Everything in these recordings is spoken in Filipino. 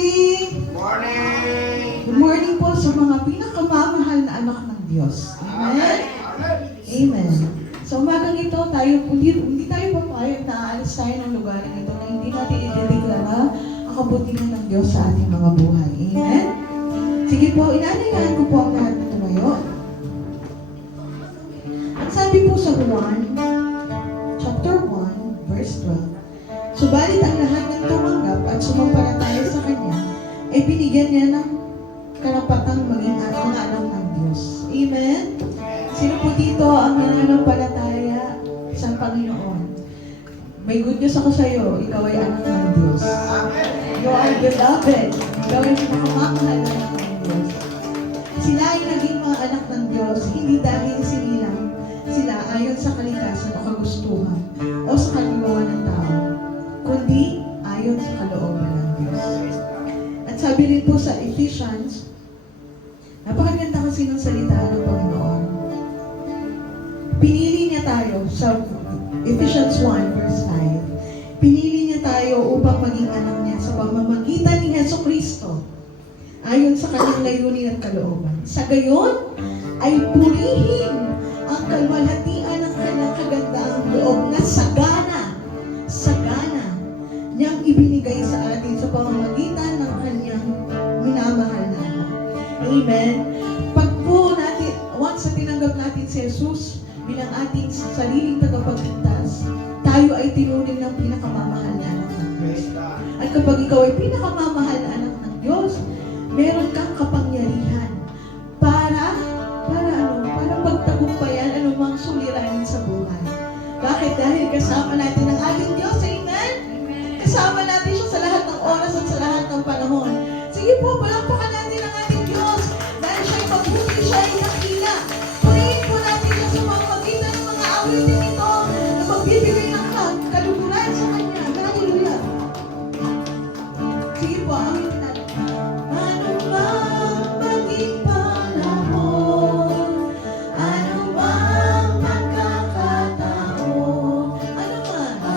morning! Morning! Good morning po sa mga pinakamamahal na anak ng Diyos. Amen? Amen. So umagang ito, hindi tayo papayag na aalis tayo ng lugar na ito na hindi natin idedeklara ang kabutihan ng Diyos sa ating mga buhay. Amen? Sige po, inaanayahan ko po ang lahat na tumayo. Ang sabi po sa Juan, chapter 1, verse 12, subalit ang lahat ng tumanggap at sumampalataya sa Kanya ay binigyan niya ng karapatang maging mga anak ng Diyos. Amen? Sino po dito ang nananampalataya sa Panginoon? May good news ako sa iyo, ikaw ay anak ng Diyos. You are beloved. Ikaw ay pinakamamahal na anak ng Diyos. Sila ay naging mga anak ng Diyos, hindi dahil sinilang sila ayon sa kalikasan o kagustuhan o sa kaluluwa ng tao, kundi ayon sa kalooban ng Diyos. At sabi rin po sa Ephesians, napakaganda kasi ng salita ng Panginoon. Pinili niya tayo sa Ephesians 1 verse 5. Pinili niya tayo upang maging anak niya sa pamamagitan ni Jesucristo ayon sa kanyang layunin at kalooban. Sa gayon ay purihin ang kalwalhatian ng kanyang kagandaang loob na sagana niyang ibinigay sa atin sa pamamagitan ng kanyang minamahal na anak. Amen. Pag po natin, once na tinanggap natin si Jesus bilang ating sariling tagapagligtas, tayo ay tinuring ng pinakamamahal na anak ng Diyos. At kapag ikaw ay pinakamamahal na anak ng Diyos, meron kang kapangyarihan para magtagumpayan anumang suliranin sa buhay. Bakit? Dahil kasama natin ang ating Diyos. Amen? Kasama natin siya sa lahat ng oras at sa lahat ng panahon. Sige po, palakpakan natin ang ating Diyos. Dahil siya ay mabuti, siya ay nakila. Purihin po natin siya sa pamamagitan ng mga awitin ito na magbibigay ng kaluguran sa Kanya. Hallelujah. Sige po, awitin natin. Ano bang maging panahon? Ano bang magkakataon? Ano man?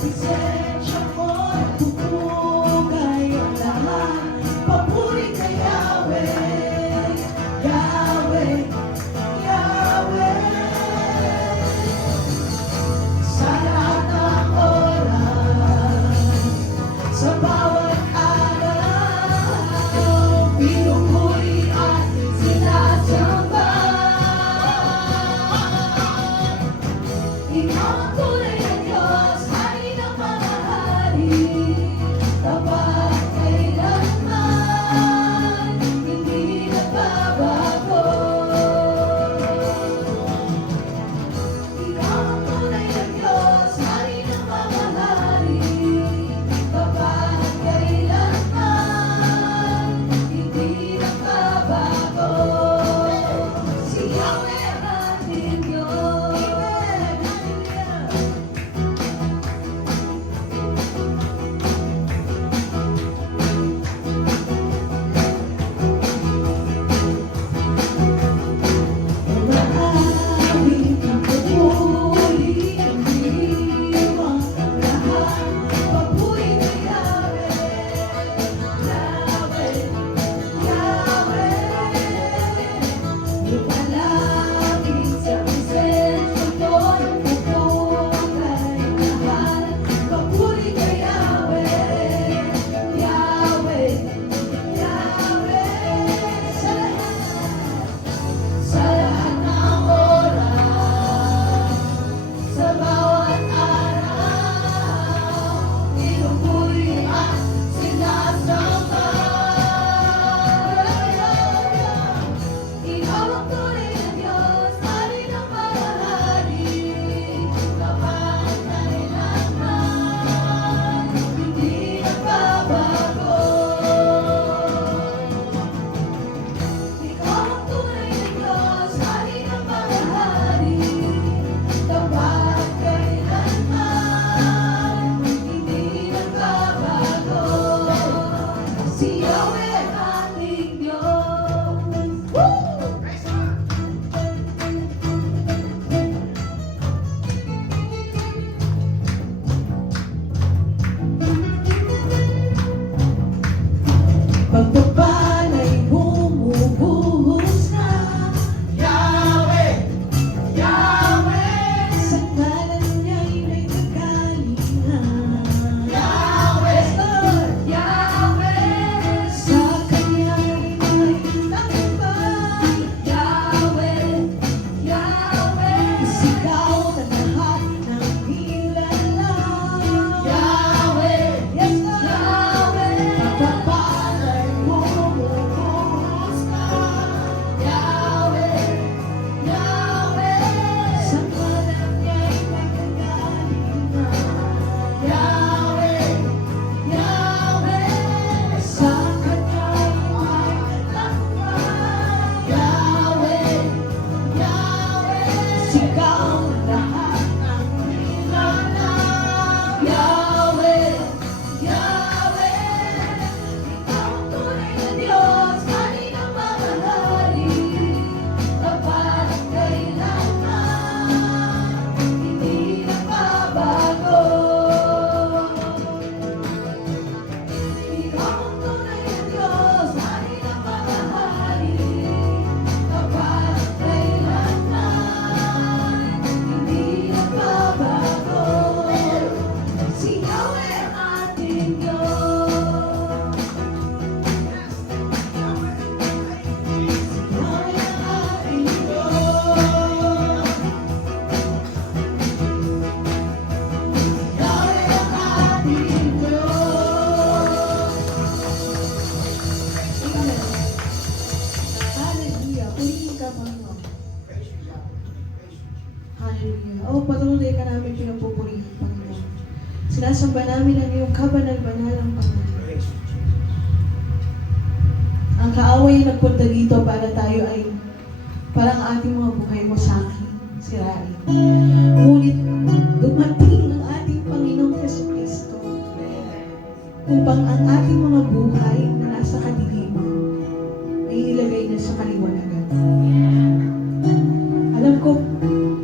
presensya mo, pupugay ang lahat. Papuri ka Yahweh, Yahweh, Yahweh. Sa lahat ng oras, sa bawat araw, pinupuri at sinasamba. Ikaw ang tunay na Diyos, hari ng mga hari, tapat kailanman, hindi nagbabago. Ikaw ang tunay na Diyos, hari ng mga hari, tapat kailanman, hindi nagbabago. Si Yahweh ang ating Diyos. Maraming ang papuri, ang iyong lahat. Papuri ka Yahweh, Yahweh, Yahweh. Lumalapit sa presensya mo, nagpupugay ang lahat. Papuri ka Yahweh, Yahweh, Yahweh. Sa lahat ng oras, sa bawat araw, pinupuri at sinasamba. Ikaw ang tunay na Diyos, hari ng mga hari, tapat kailanman, hindi nagbabago. Ikaw ang tunay na Diyos, hari ng mga hari, tapat kailanman, hindi nagbabago. Si Yahweh ang ating Diyos. Woo! Pagpapala'y bumubuhos na, Yahweh, Yahweh. Sa ngalan niya'y may kagalingan, Yahweh, Yahweh. Sa Kanya'y may tagumpay, Yahweh, Yahweh. Isigaw na lahat ng nilalang, Yahweh, yes Lord, Yahweh. Pagpapala'y bumubuhos na, Yahweh, Yahweh. Sa ngalan niya'y may kagalingan, Yahweh, Yahweh. Sa Kanya'y may tagumpay, Yahweh, Yahweh. Sigaw ng lahat ng nilalang, Yahweh, Yahweh. Ikaw ang tunay na Diyos, hari ng mga hari, tapat kailanman, hindi nagbabago. Ikaw ang tunay na Diyos, hari ng mga hari, tapat kailanman, hindi nagbabago. Si Yahweh ang ating Diyos. Yahweh ang ating Diyos. Yahweh ang ating Diyos. Amen. Hallelujah. Purihin ka, Panginoon. Hallelujah. Oh, patuloy ka namin pinagpupurihin, Panginoon. Sinasamba namin ang iyong kabanal-banalang Panginoon. Ang kaaway ay nagpunta dito para tayo ay parang ating mga buhay masakin, sirain. Ngunit dumating ang ating Panginoong Jesucristo upang ang ating mga buhay na nasa kadiliman ay ilagay na sa kaliwanagan. Alam ko,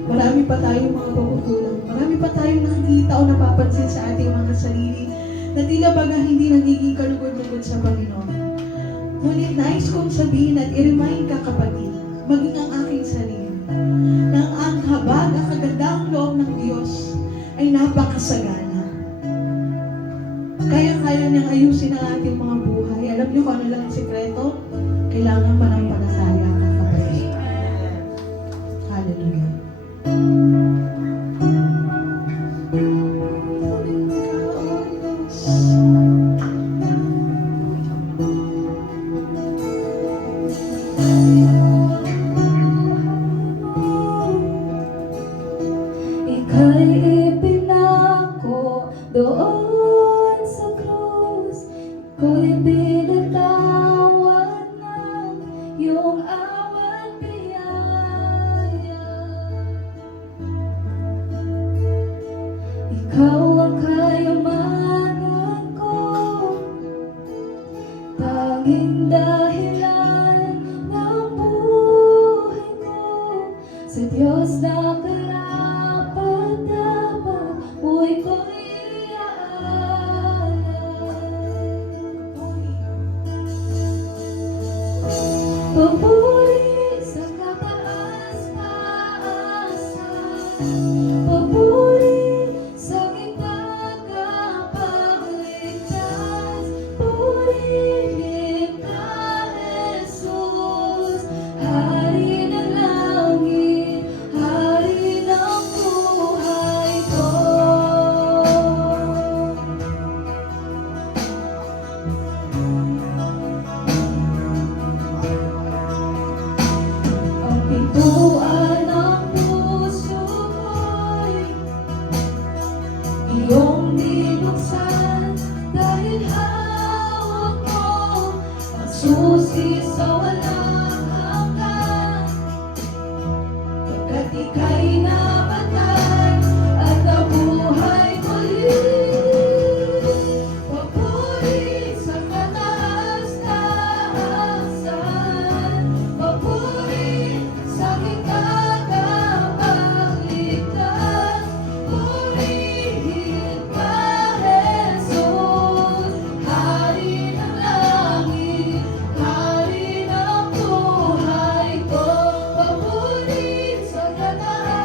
marami pa tayong mga pagkukulang, marami marami pa tayong nakikita o napapansin sa ating mga sarili na tila baga hindi nagiging kalugod-lugod sa Panginoon. Ngunit nais kong sabihin at i-remind ka kapatid, maging ang aking sarili, na ang habag, ang kagandang loob ng Diyos ay napakasagana. Kaya-kaya niyang ayusin ang ating mga buhay. Alam niyo kung ano lang ang sikreto? Kailangan manampalataya ka kapatid. Hallelujah. Ika'y ipinako doon sa krus, ko'y binatawan ng iyong awan biyaya. Ikaw ang kayamanan ko, tanging dahilan ng buhay ko, sa Diyos na karapat-dapat, buhay ko'y papuri sa kataas-taasan, papuri sa ikakapagligtas, purihin ka, Jesus, Hari ng langit, Hari ng buhay ko. Ang pintuan ng puso ko'y iyong binuksan, dahil hawak mo ang susi sa walang hanggan. Pagkat ika'y namatay at nabuhay muli, papuri sa kataas-taasan, papuri sa ikakapagligtas, purihin ka, Jesus, Hari ng langit, Hari ng buhay ko, papuri sa kataas-taasan.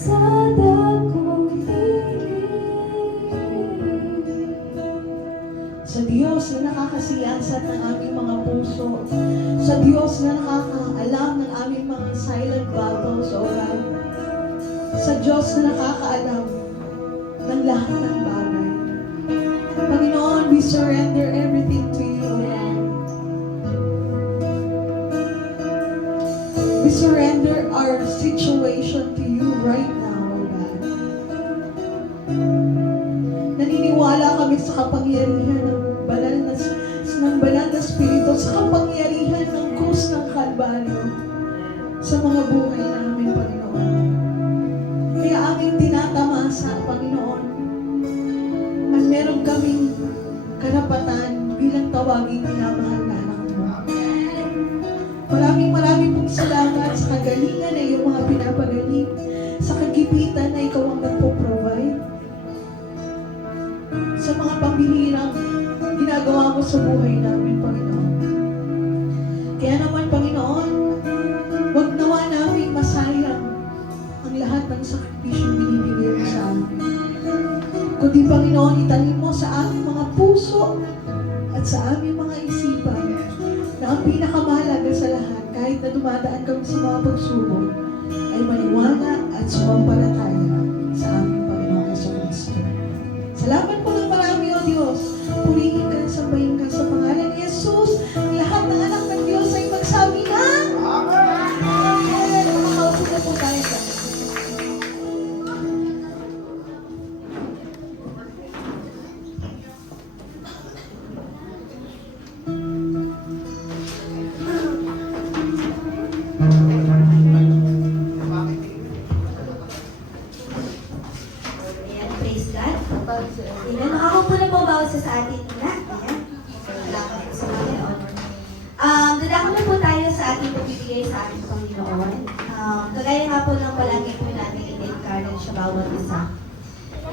sa dakong hiling. Sa Diyos na nakakasiyasat ng aming mga puso, sa Diyos na nakakaalam ng aming mga silent battles, O God, sa Diyos na nakakaalam ng lahat ng bagay. Panginoon, we surrender everything to you, O God. We surrender our situation to you right now, O God. Naniniwala kami sa kapangyarihan ng banal na Espiritu, sa kapangyarihan ng krus ng Kalbaryo sa mga buhay namin, Panginoon. Kaya aming tinatamasa, Panginoon, at meron kaming karapatan bilang tawaging minamahal na anak mo. Maraming pong salamat sa kagalingan na iyong mga pinapagaling, sa kagipitan na ikaw ang nagpo-provide, sa mga pambihirang ginagawa mo sa buhay namin, Panginoon. Kaya naman, Panginoon, huwag nawa namin masayang ang lahat ng sakripisyong binibigay mo sa amin. Kundi, Panginoon, itanim mo sa aming mga puso at sa aming mga isipan na ang pinakamahalaga sa lahat, kahit na dumadaan kami sa mga pagsubok, ay maniwala at sumampalataya sa aming Panginoong Jesucristo. Salamat po ng marami, O Diyos. Purihin ka, sambahin ka sa pangalan ni Jesus. Ang lahat ng anak ng Diyos ay magsabi na Amen! Makakaupo na po tayo dyan. Ayan, praise God. Ayan, makakaupo na po bawat sa atin na. Ayan. Salamat po sa Panginoon. Dadako na po tayo sa ating pagbibigay sa ating Panginoon. Kagaya nga po ng palagi po natin i-encourage sa bawat isa.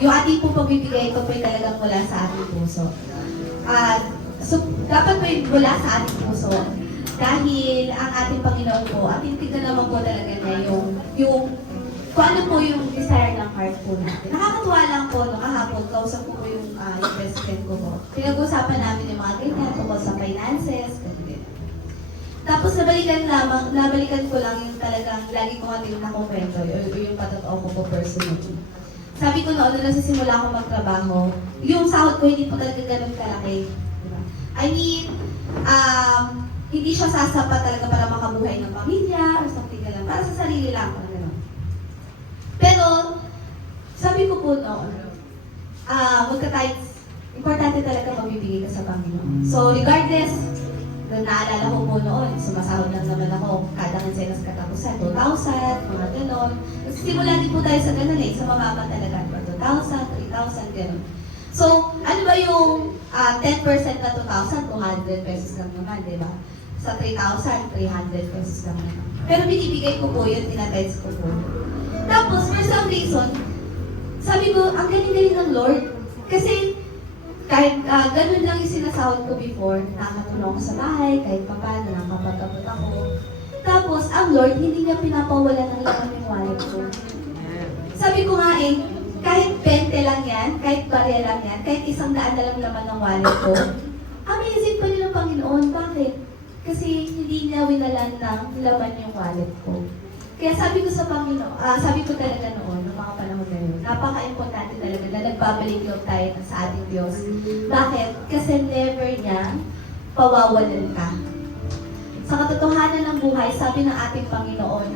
Yung ating po pagbibigay ko po ay talagang mula sa ating puso. So, dapat po yung mula sa ating puso. Dahil ang ating Panginoon po, at tingnan naman po talaga niya yung kung ano po yung desire ng heart po natin. Nakakatuwa lang po, no, kahapon, kausap ko po yung president ko po. Pinag-usapan namin yung mga ganyan tungkol sa finances, ganyan. Tapos nabalikan ko lang yung talagang lagi ko nga din nakukwento, yung patotoo ko po personally. Sabi ko noon, nung nagsisimula ako magtrabaho, yung sahod ko hindi po talaga ganun kalaki. Diba? I mean, hindi siya sasapat talaga para makabuhay ng pamilya or something lang. Para sa sarili lang. Pero, sabi ko po noon, magka-tithes, importante talaga magbibigay ka sa Panginoon. So, regardless, naalala ko po noon, sumasahod lang naman ako, kada kinsenas katapusan, 2,000, mga ganon. Nagsisimula din po tayo sa ganon sa mababa talaga, 2,000, 3,000, ganon. So, ano ba yung 10% na 2,000, 200 pesos lang naman, di ba? Sa 3,000, 300 pesos lang naman. Pero binibigay ko po yun, tinatithes ko po. Tapos, for some reason, sabi ko, ang galing-galing ng Lord. Kasi, kahit ganun lang yung sinasahod ko before, nakakatulong ako sa bahay, kahit paano, nakapag-abot ako. Tapos, ang Lord, hindi niya pinapawala ng laman yung wallet ko. Sabi ko nga kahit 20 lang yan, kahit barya lang yan, kahit 100 na lang laman ng wallet ko, amazing pa rin ng Panginoon. Bakit? Kasi hindi niya winalan ng laman yung wallet ko. Kaya sabi ko sa Panginoon, sabi ko talaga noon, noong mga panahon na yun, napaka-importante talaga na nagbabalik loob tayo sa ating Diyos. Bakit? Kasi never niya pawawalan ka. Sa katotohanan ng buhay, sabi ng ating Panginoon,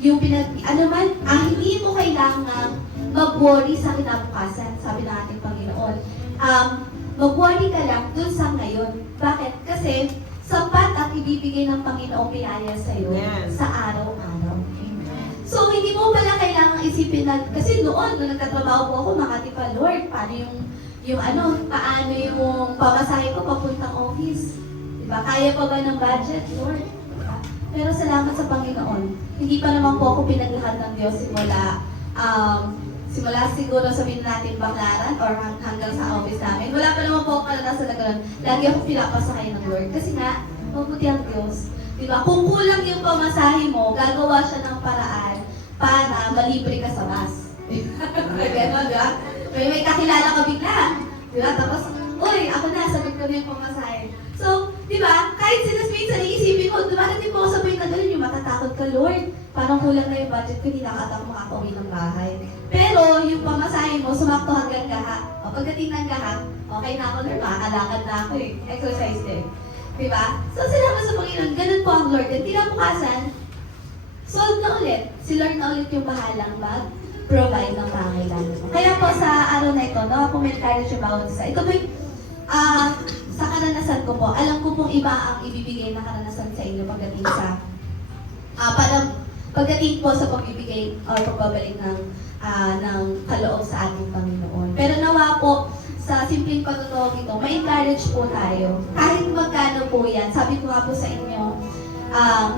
hindi mo kailangan mag-worry sa kinabukasan, sabi ng ating Panginoon. Mag-worry ka lang dun sa ngayon. Bakit? Kasi sapat ang ibibigay ng Panginoong pinaya sa iyo sa araw-araw. So, hindi mo pala kailangang isipin na, kasi nung nagtatrabaho po ako, makati pa, Lord, paano paano yung pamasahe ko papuntang office? Diba? Kaya pa ba ng budget, Lord? Diba? Pero salamat sa Panginoon. Hindi pa naman po ako pinaglakad ng Diyos simula siguro sabihin natin Baclaran or hanggang sa office namin. Wala pa naman po ako kalatasan na gano'n. Lagi ako pinapasakay ng Lord. Kasi nga, mabuti ang Diyos. Diba? Kung kulang yung pamasahe mo, gagawa siya ng paraan para para malibre ka sa bus. Gano'n, di ba? May kakilala ka bigla. Di ba? Tapos, uy, ako na, sagot ko na yung pamasahe. So, di ba? Kahit sinas minsan, iisipin ko, dumarating po ako sa point na gano'n, yung matatakot ka, Lord. Parang kulang na yung budget ko, hindi na ako makakauwi ng bahay. Pero, yung pamasahe mo, sumakto hanggang Gaha. O, pagdating ng Gaha, okay na ako, Lord, makakalakad na ako eh. Exercise din. Di ba? So, salamat sa Panginoon. Ganun po ang Lord. At kinabukasan, solve na ulit. Si Lord na ulit yung bahalang mag-provide ng pangailangan mo. Kaya po sa araw na ito, no, po may encourage yung bawat isa. Ito po yung, sa karanasan ko po, alam ko pong iba ang ibibigay na karanasan sa inyo pagdating sa, pagdating po sa pagbibigay o pagbabalik ng kaloob sa ating Panginoon. Pero nawa po, sa simpleng pagtutulog ito, may encourage po tayo. Kahit magkano po yan, sabi ko nga po sa inyo,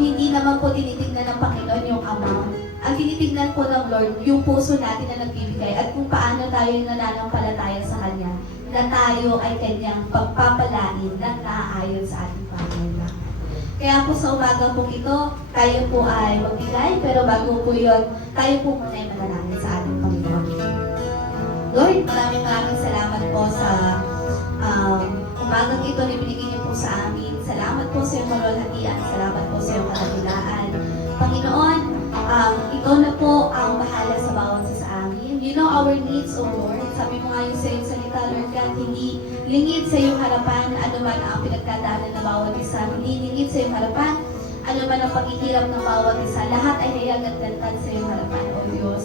hindi naman po tinitignan ng Panginoon yung amount. Ang tinitignan po ng Lord, yung puso natin na nagbibigay at kung paano tayo nananampalataya sa Kanya na tayo ay Kanyang pagpapalain na naaayon sa ating pangailangan. Kaya po sa umaga po ito, tayo po ay magbigay, pero bago po yun, tayo po muna ay manalangin sa ating Panginoon. Lord, maraming salamat po sa umagang ito na binigay niyo po sa amin. Salamat po sa iyong malwalhatian. Salamat po sa iyong kadakilaan. Panginoon, ito na po ang bahala sa bawat isa sa amin. You know our needs, O Lord. Sabi mo nga yung sa iyong salita, Lord God, hindi lingid sa iyong harapan anuman ang pinagdadaanan ng bawat isa. Hindi lingid sa iyong harapan anuman ang paghihirap ng bawat isa. Lahat ay hayag at lantad sa iyong harapan, O Diyos.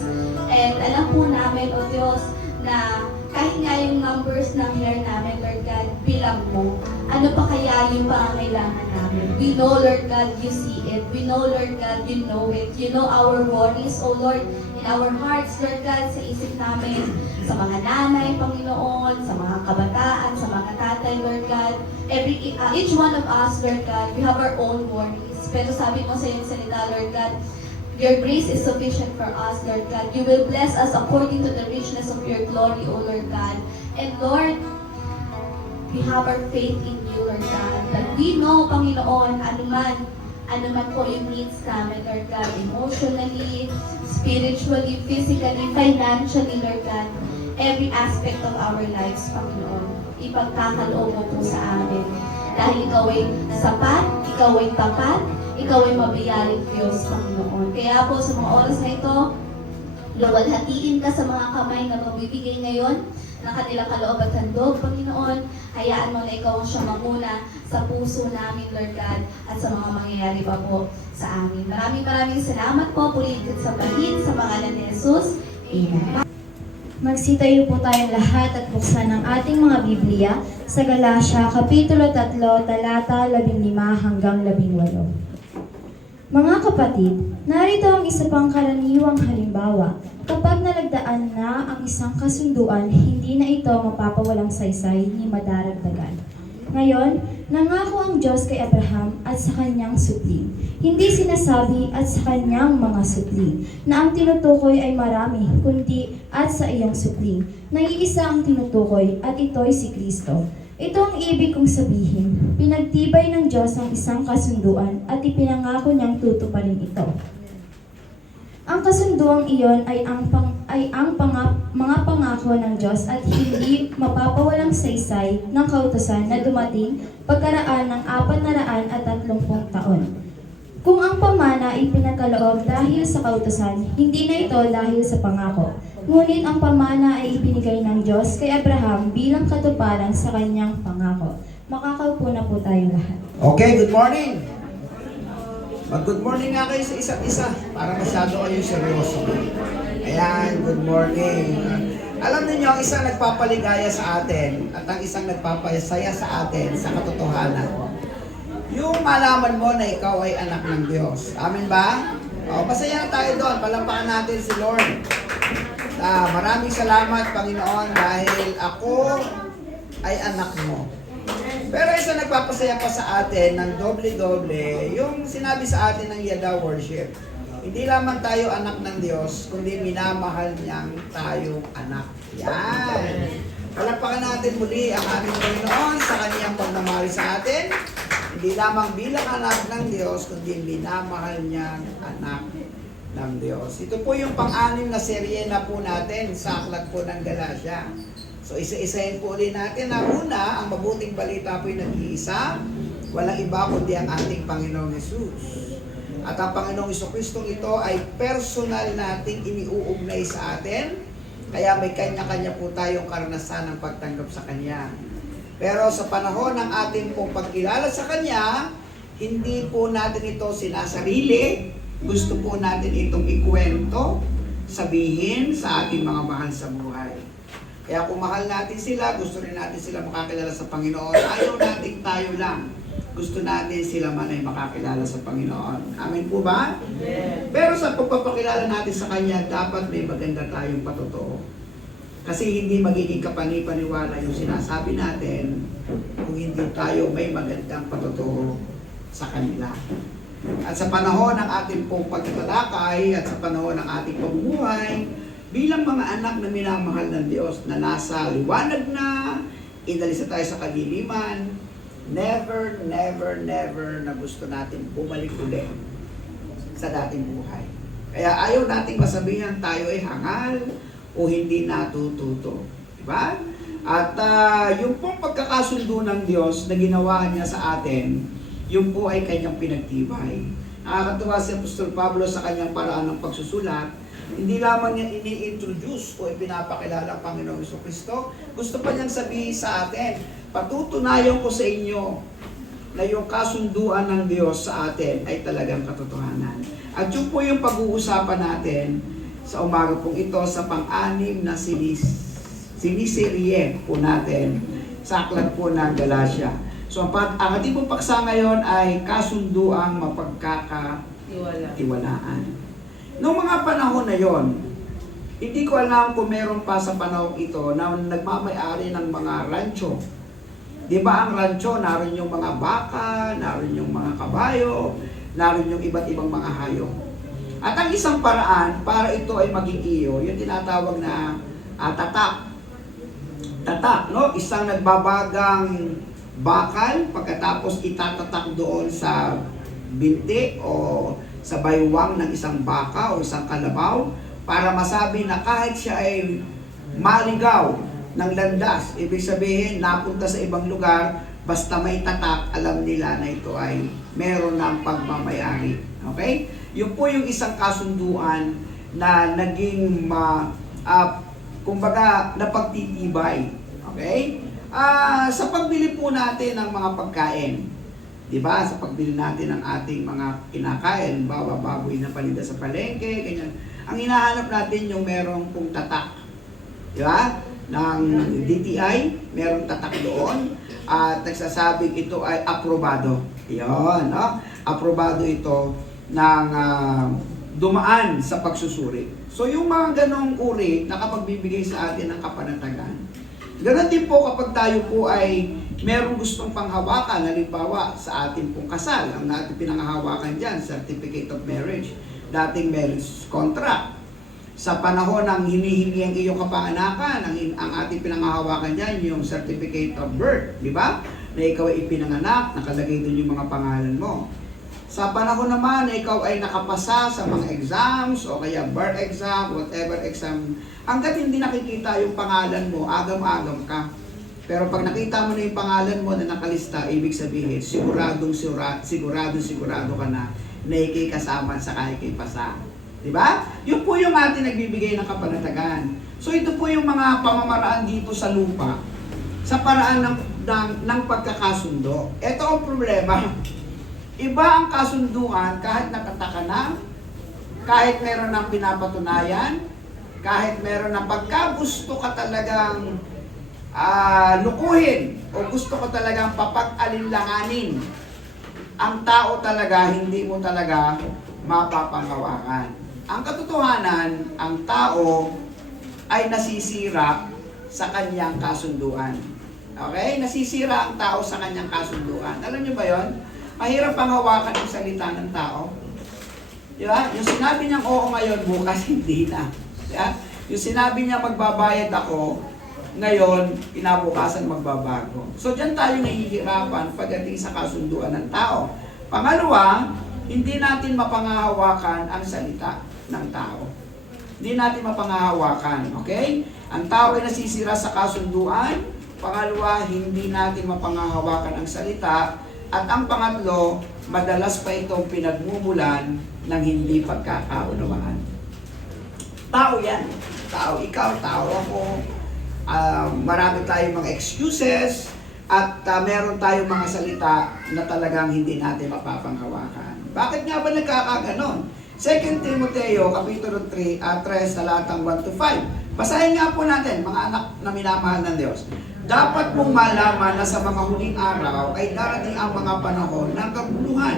And alam po namin, O Diyos, na kahit nga yung numbers ng hair namin, Lord God, bilang mo. Ano pa kaya yung pangangailangan namin? We know, Lord God, you see it. We know, Lord God, you know it. You know our worries, O Lord, in our hearts, Lord God, sa isip namin, sa mga nanay, Panginoon, sa mga kabataan, sa mga tatay, Lord God. Each one of us, Lord God, we have our own worries. Pero sabi mo sa iyong salita, Lord God, your grace is sufficient for us, Lord God. You will bless us according to the richness of your glory, O Lord God. And Lord, we have our faith in you, Lord God. That we know, Panginoon, anuman po yung needs namin, Lord God, emotionally, spiritually, physically, financially, Lord God. Every aspect of our lives, Panginoon, ipagkakaloob mo po sa amin. Dahil ikaw ay sapat, ikaw ay tapat, ikaw ay mabiyaring Diyos, Panginoon. Kaya po sa mga oras na ito, luwalhatiin ka sa mga kamay na magbibigay ngayon ng kanilang kaloob at handog, Panginoon. Hayaan mo na ikaw ang siyang mamuna sa puso namin, Lord God, at sa mga mangyayari pa po sa amin. Maraming salamat po, pulitin sa bahin, sa pangalan ni Jesus. Amen. Magsitayo po tayong lahat at buksan ang ating mga Biblia sa Galatia, Kapitulo 3, talata 15 hanggang 18. Mga kapatid, narito ang isa pang karaniwang halimbawa. Kapag nalagdaan na ang isang kasunduan, hindi na ito mapapawalang saysay ni madaragdagan. Ngayon, nangako ang Diyos kay Abraham at sa kanyang supling. Hindi sinasabi at sa kanyang mga supling na ang tinutukoy ay marami, kundi at sa iyong supling. Naiisa ang tinutukoy at ito'y si Kristo. Ito ang ibig kong sabihin, pinagtibay ng Diyos ang isang kasunduan at ipinangako niyang tutuparin ito. Ang kasunduang iyon ay mga pangako ng Diyos at hindi mapapawalang saysay ng kautusan na dumating pagkaraan ng 430 taon. Kung ang pamana ay pinagkaloob dahil sa kautusan, hindi na ito dahil sa pangako. Ngunit ang pamana ay ibinigay ng Diyos kay Abraham bilang katuparan sa kanyang pangako. Makakaupo na po tayo lahat. Okay, good morning! Mag-good morning nga kayo sa isa't isa para masyado kayo seryoso. Ayan, good morning. Alam niyo ang isang nagpapaligaya sa atin at ang isang nagpapasaya sa atin sa katotohanan. Yung malaman mo na ikaw ay anak ng Diyos. Amen ba? O, masaya na tayo doon. Palampakan natin si Lord. Maraming salamat, Panginoon, dahil ako ay anak mo. Pero isa nagpapasaya pa sa atin ng doble-doble, yung sinabi sa atin ng Yada Worship. Hindi lamang tayo anak ng Diyos, kundi minamahal niyang tayong anak. Yan! Palapakan natin muli ang aming Panginoon sa kaniyang pagmamahal sa atin. Hindi lamang bilang anak ng Diyos, kundi minamahal niyang anak. ng Diyos. Ito po yung pang-anim na serye na po natin sa aklat po ng Galatia. So isa-isahin po ulit natin na una, ang mabuting balita po yung nag-iisa, walang iba kundi ang ating Panginoong Hesus. At ang Panginoong Jesucristo ito ay personal nating iniuugnay sa atin, kaya may kanya-kanya po tayong karanasan ng pagtanggap sa Kanya. Pero sa panahon ng ating pong pagkilala sa Kanya, hindi po natin ito sinasarili, gusto po natin itong ikwento, sabihin sa ating mga mahal sa buhay. Kaya kung mahal natin sila, gusto rin natin sila makakilala sa Panginoon. Ayaw natin tayo lang. Gusto natin sila man ay makakilala sa Panginoon. Amen po ba? Yes. Pero sa pagpapakilala natin sa Kanya, dapat may maganda tayong patotoo. Kasi hindi magiging kapani-paniwala yung sinasabi natin kung hindi tayo may magandang patotoo sa kanila. At sa panahon ng ating pong pagtatalakay at sa panahon ng ating pamumuhay, bilang mga anak na minamahal ng Diyos na nasa liwanag na, inalisa tayo sa kagiliman, never, never, never na gusto natin bumalik ulit sa dating buhay. Kaya ayaw nating masabihan tayo ay hangal o hindi natututo. Diba? At yung pong pagkakasundo ng Diyos na ginawa niya sa atin, yung po ay kanyang pinagtibay. Nakakatuwa si Apostol Pablo sa kanyang paraan ng pagsusulat. Hindi lamang niya ini-introduce o ipinapakilala ang Panginoong Jesucristo. Gusto pa niyang sabihin sa atin, patutunayan ko sa inyo na yung kasunduan ng Diyos sa atin ay talagang katotohanan. At yun po yung pag-uusapan natin sa umaga pong ito sa pang-anim na siniserye po natin sa aklat po ng Galatia. So ang ating pong paksa ngayon ay kasunduang mapagkakatiwalaan. Noong mga panahon na yon, hindi ko alam kung meron pa sa panahon ito na nagmamay-ari ng mga rancho. Di ba ang rancho, naroon yung mga baka, naroon yung mga kabayo, naroon yung iba't ibang mga hayop. At ang isang paraan para ito ay maging iyo, yung tinatawag na tatak. Tatak, no? Isang nagbabagang bakal, pagkatapos itatatak doon sa binti o sa baywang ng isang baka o isang kalabaw para masabi na kahit siya ay maligaw ng landas, ibig sabihin napunta sa ibang lugar, basta may tatak, alam nila na ito ay meron ng pagmamayari. Okay? Yun po yung isang kasunduan na naging kumbaga napagtitibay. Okay? Sa pagbili po natin ng mga pagkain, di ba? Sa pagbili natin ng ating mga kinakain, baboy na paninda sa palengke, ganyan. Ang hinahanap natin yung merong pong tatak. Di ba? Ng DTI, merong tatak doon. At nagsasabing ito ay aprobado. Yun, no? Aprobado ito ng dumaan sa pagsusuri. So yung mga ganong uri, nakapagbibigay sa atin ng kapanatagan. Ganon din po kapag tayo po ay merong gustong panghawakan, halimbawa sa ating pong kasal, ang natin pinanghahawakan dyan, Certificate of Marriage, dating marriage contract. Sa panahon ng hinihingi ang iyong kapanganakan, ang ating pinanghahawakan dyan, yung Certificate of Birth, di ba? Na ikaw ay ipinanganak, nakalagay doon yung mga pangalan mo. Sa panahon naman na ikaw ay nakapasa sa mga exams o kaya bar exam, whatever exam, hanggat hindi nakikita yung pangalan mo, agam-agam ka. Pero pag nakita mo na yung pangalan mo na nakalista, ibig sabihin, sigurado ka na ikay kasama sa ikay pasa. Diba? Yun po yung ating nagbibigay ng kapanatagan. So ito po yung mga pamamaraan dito sa lupa sa paraan ng pagkakasundo. Ito ang problema. Iba ang kasunduan kahit nakataka na, kahit meron ng pinapatunayan, kahit meron ng pagkagusto ka talagang lukuhin o gusto ko talagang papag-alinlanganin, ang tao talaga hindi mo talaga mapapangawakan. Ang katotohanan, ang tao ay nasisira sa kanyang kasunduan. Okay? Nasisira ang tao sa kanyang kasunduan. Alam niyo ba yon? Mahirap pang hawakan yung salita ng tao. Diba? Yung sinabi niyang oo ngayon, bukas hindi na. Diba? Yung sinabi niya magbabayad ako, ngayon, kinabukasan magbabago. So, dyan tayo nahihirapan pagdating sa kasunduan ng tao. Pangalawa, hindi natin mapangahawakan ang salita ng tao. Hindi natin mapangahawakan, okay? Ang tao ay nasisira sa kasunduan. Pangalawa, hindi natin mapangahawakan ang salita. At ang pangatlo, madalas pa itong pinagmumulan ng hindi pagkakaunawaan. Tao yan. Tao ikaw, tao ako. Marami tayong mga excuses at meron tayong mga salita na talagang hindi natin mapapanghawakan. Bakit nga ba nagkakaganon? 2 Timoteo, Kapitulo 3, 3, talatang 1-5. Basahin nga po natin, mga anak na minamahal ng Diyos. Dapat mong malaman na sa mga huling araw ay darating ang mga panahon ng kaguluhan.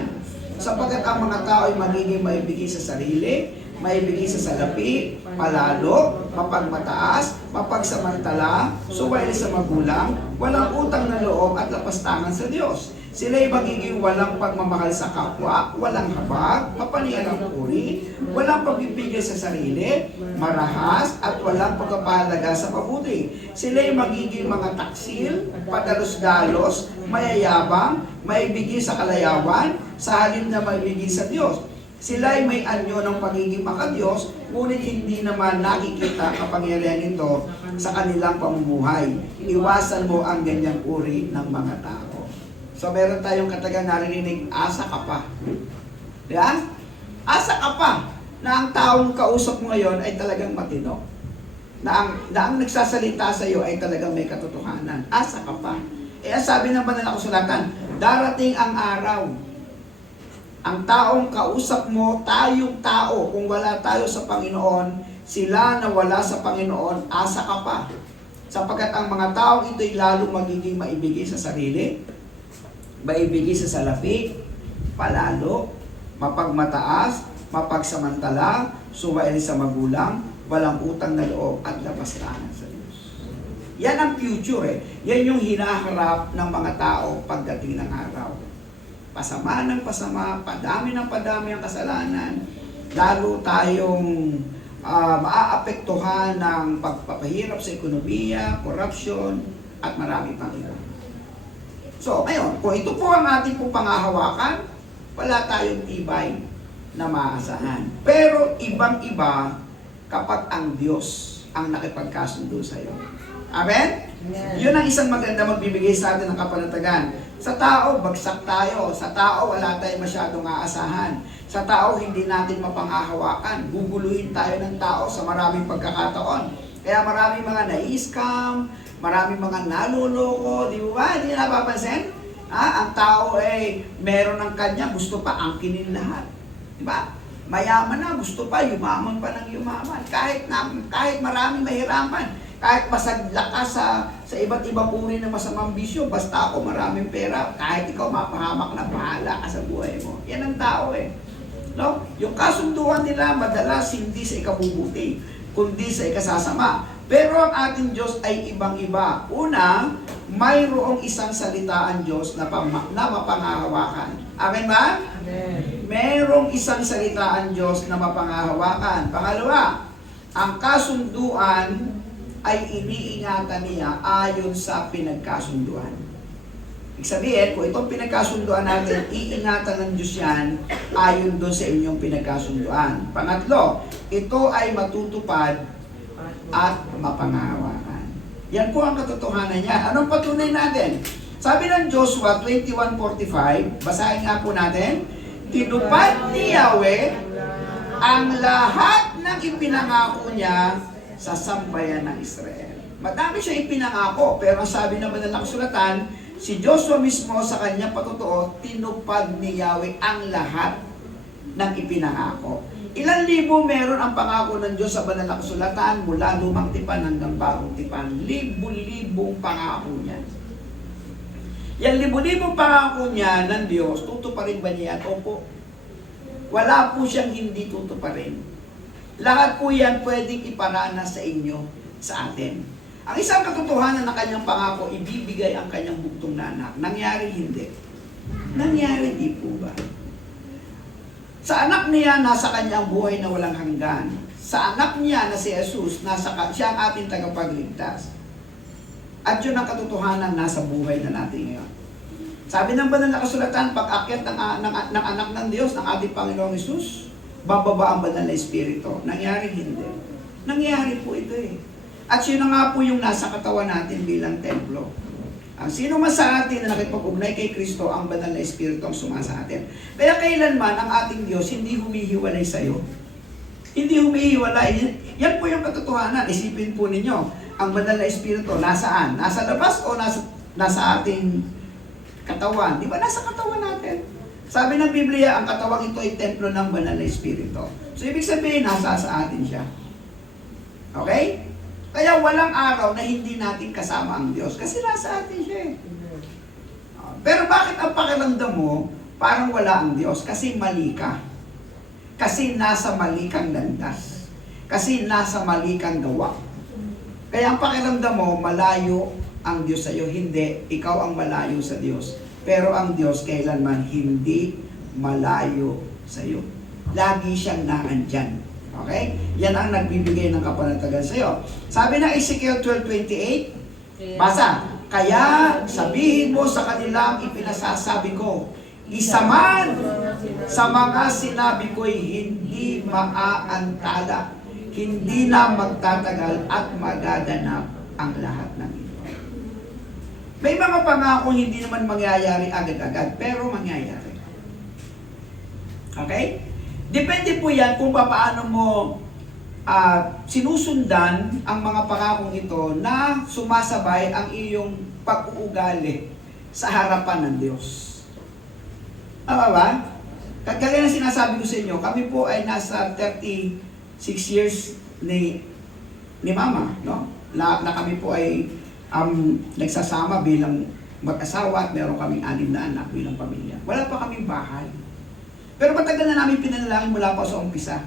Sapagkat ang mga tao ay magiging maibigay sa sarili, maibigay sa salapi, palalo, mapagmataas, mapagsamantala, suwail sa magulang, walang utang na loob at lapastangan sa Diyos. Sila'y magiging walang pagmamahal sa kapwa, walang habag, mapanialang uri, walang pagbibigay sa sarili, marahas, at walang pagpapahalaga sa mabuti. Sila'y magiging mga taksil, padalos-dalos, mayayabang, maibigay sa kalayawan, sa halip na maibigay sa Diyos. Sila'y may anyo ng pagiging makadiyos, ngunit hindi naman nakikita kapangyarihan nito sa kanilang pamumuhay. Iwasan mo ang ganyang uri ng mga tao. So meron tayong katagang narinig, asa ka pa. Diba? Asa ka pa na ang taong kausap mo ngayon ay talagang matino. Na ang nagsasalita sa iyo ay talagang may katotohanan. Asa ka pa. Eh, sabi ng banal na kasulatan, darating ang araw. Ang taong kausap mo, tayong tao, kung wala tayo sa Panginoon, sila na wala sa Panginoon, asa ka pa. Sapagkat ang mga taong ito'y lalo magiging maibigay sa sarili, maibigay sa salapi, palalo, mapagmataas, mapagsamantala, suwail sa magulang, walang utang na loob at lapastangan sa Diyos. Yan ang future eh. Yan yung hinaharap ng mga tao pagdating ng araw. Pasama ng pasama, padami ng padami ang kasalanan, lalo tayong maaapektuhan ng pagpapahirap sa ekonomiya, corruption, at marami pang iba. So, ngayon, kung ito po ang ating pong pangahawakan, wala tayong tibay na maasahan. Pero ibang-iba kapag ang Diyos ang nakipagkasundo sa iyo. Amen? Yun ang isang maganda magbibigay sa atin ng kapanatagan. Sa tao, bagsak tayo. Sa tao, wala tayong masyadong aasahan. Sa tao, hindi natin mapangahawakan. Guguluhin tayo ng tao sa maraming pagkakataon. Kaya maraming mga na-scam, maraming mga naluloko, di ba? Hindi napapansin? Ang tao ay meron ng kanya, gusto pa angkinin lahat. Di ba? Mayaman na, gusto pa, yumaman pa ng yumaman. Kahit maraming mahirapan, kahit masagla ka sa iba't ibang uri ng masamang bisyo, basta ako maraming pera, kahit ikaw mapahamak na, bahala ka sa buhay mo. Yan ang tao eh. No? Yung kasunduan nila madalas hindi sa ikabubuti, kundi sa ikasasama. Pero ang ating Diyos ay ibang-iba. Una, mayroong isang salita ang Diyos na mapangahawakan. Amen ba? Amen. Mayroong isang salita ang Diyos na mapangahawakan. Pangalawa, ang kasunduan ay iniingatan niya ayon sa pinagkasunduan. Ibig sabihin, kung itong pinagkasunduan natin, iingatan ng Diyos yan ayon doon sa inyong pinagkasunduan. Pangatlo, ito ay matutupad at mapangahawakan. Yan po ang katotohanan niya. Anong patunay natin? Sabi ng Joshua 21:45, basahin nga po natin, tinupad ni Yahweh ang lahat ng ipinangako niya sa sambayan ng Israel. Madami siya ipinangako, pero ang sabi naman ng kasulatan, si Joshua mismo sa kanyang patotoo, tinupad ni Yahweh ang lahat ng ipinangako. Ilang libo meron ang pangako ng Diyos sa banal na kasulatan mula lumang tipan hanggang bagong tipan. Libo-libong pangako niya. Yan libo-libong pangako niya ng Diyos, tutuparin ba niya? Opo. Wala po siyang hindi tutuparin. Lahat po yan pwedeng iparanas sa inyo, sa atin. Ang isang katotohanan ng kanyang pangako, ibibigay ang kanyang bugtong na anak. Nangyari hindi. Nangyari di po ba? Sa anak niya, nasa kanyang buhay na walang hanggan. Sa anak niya na si Jesus, siya ang ating tagapagligtas. At yun ang katotohanan nasa buhay na natin ngayon. Sabi ng banal na kasulatan, pag-akyat ng anak ng Diyos, ng ating Panginoong Hesus, bababa ang banal na Espiritu. Nangyari hindi. Nangyari po ito eh. At sino nga po yung nasa katawan natin bilang templo? Ang sino man sa atin na nakipag-ugnay kay Kristo, ang banal na Espiritu ang sumasa atin. Kaya kailanman ang ating Diyos hindi humihiwalay sa iyo. Hindi humihiwalay. Yan po yung katotohanan. Isipin po ninyo, ang banal na Espiritu nasaan? Nasa labas o nasa ating katawan? Di ba nasa katawan natin? Sabi ng Biblia, ang katawang ito ay templo ng banal na Espiritu. So ibig sabihin, nasa sa atin siya. Okay? Kaya walang araw na hindi natin kasama ang Diyos kasi nasa atin siya eh. Pero bakit ang pakiramdam mo parang wala ang Diyos? Kasi mali ka. Kasi nasa mali kang landas. Kasi nasa mali kang gawa. Kaya ang pakiramdam mo, malayo ang Diyos sa iyo. Hindi, ikaw ang malayo sa Diyos. Pero ang Diyos kailanman hindi malayo sa iyo. Lagi siyang naandyan. Okay? Yan ang nagbibigay ng kapanatagan sa iyo. Sabi ng Ezekiel 12:28, basa, kaya sabihin mo sa kanilang ipinasasabi ko, isa man sa mga sinabi ko'y hindi maaantala, hindi na magtatagal at magaganap ang lahat ng ito. May mga pangako hindi naman mangyayari agad-agad, pero mangyayari. Okay? Depende po yan kung paano mo sinusundan ang mga pangakong ito na sumasabay ang iyong pag-uugali sa harapan ng Diyos. Tama ba? Kagaya na sinasabi ko sa inyo, kami po ay nasa 36 years ni Mama, no? Na kami po ay nagsasama bilang mag-asawa at meron kaming 6 na anak bilang pamilya. Wala pa kaming bahay. Pero matagal na namin pinanalangin mula pa sa umpisa.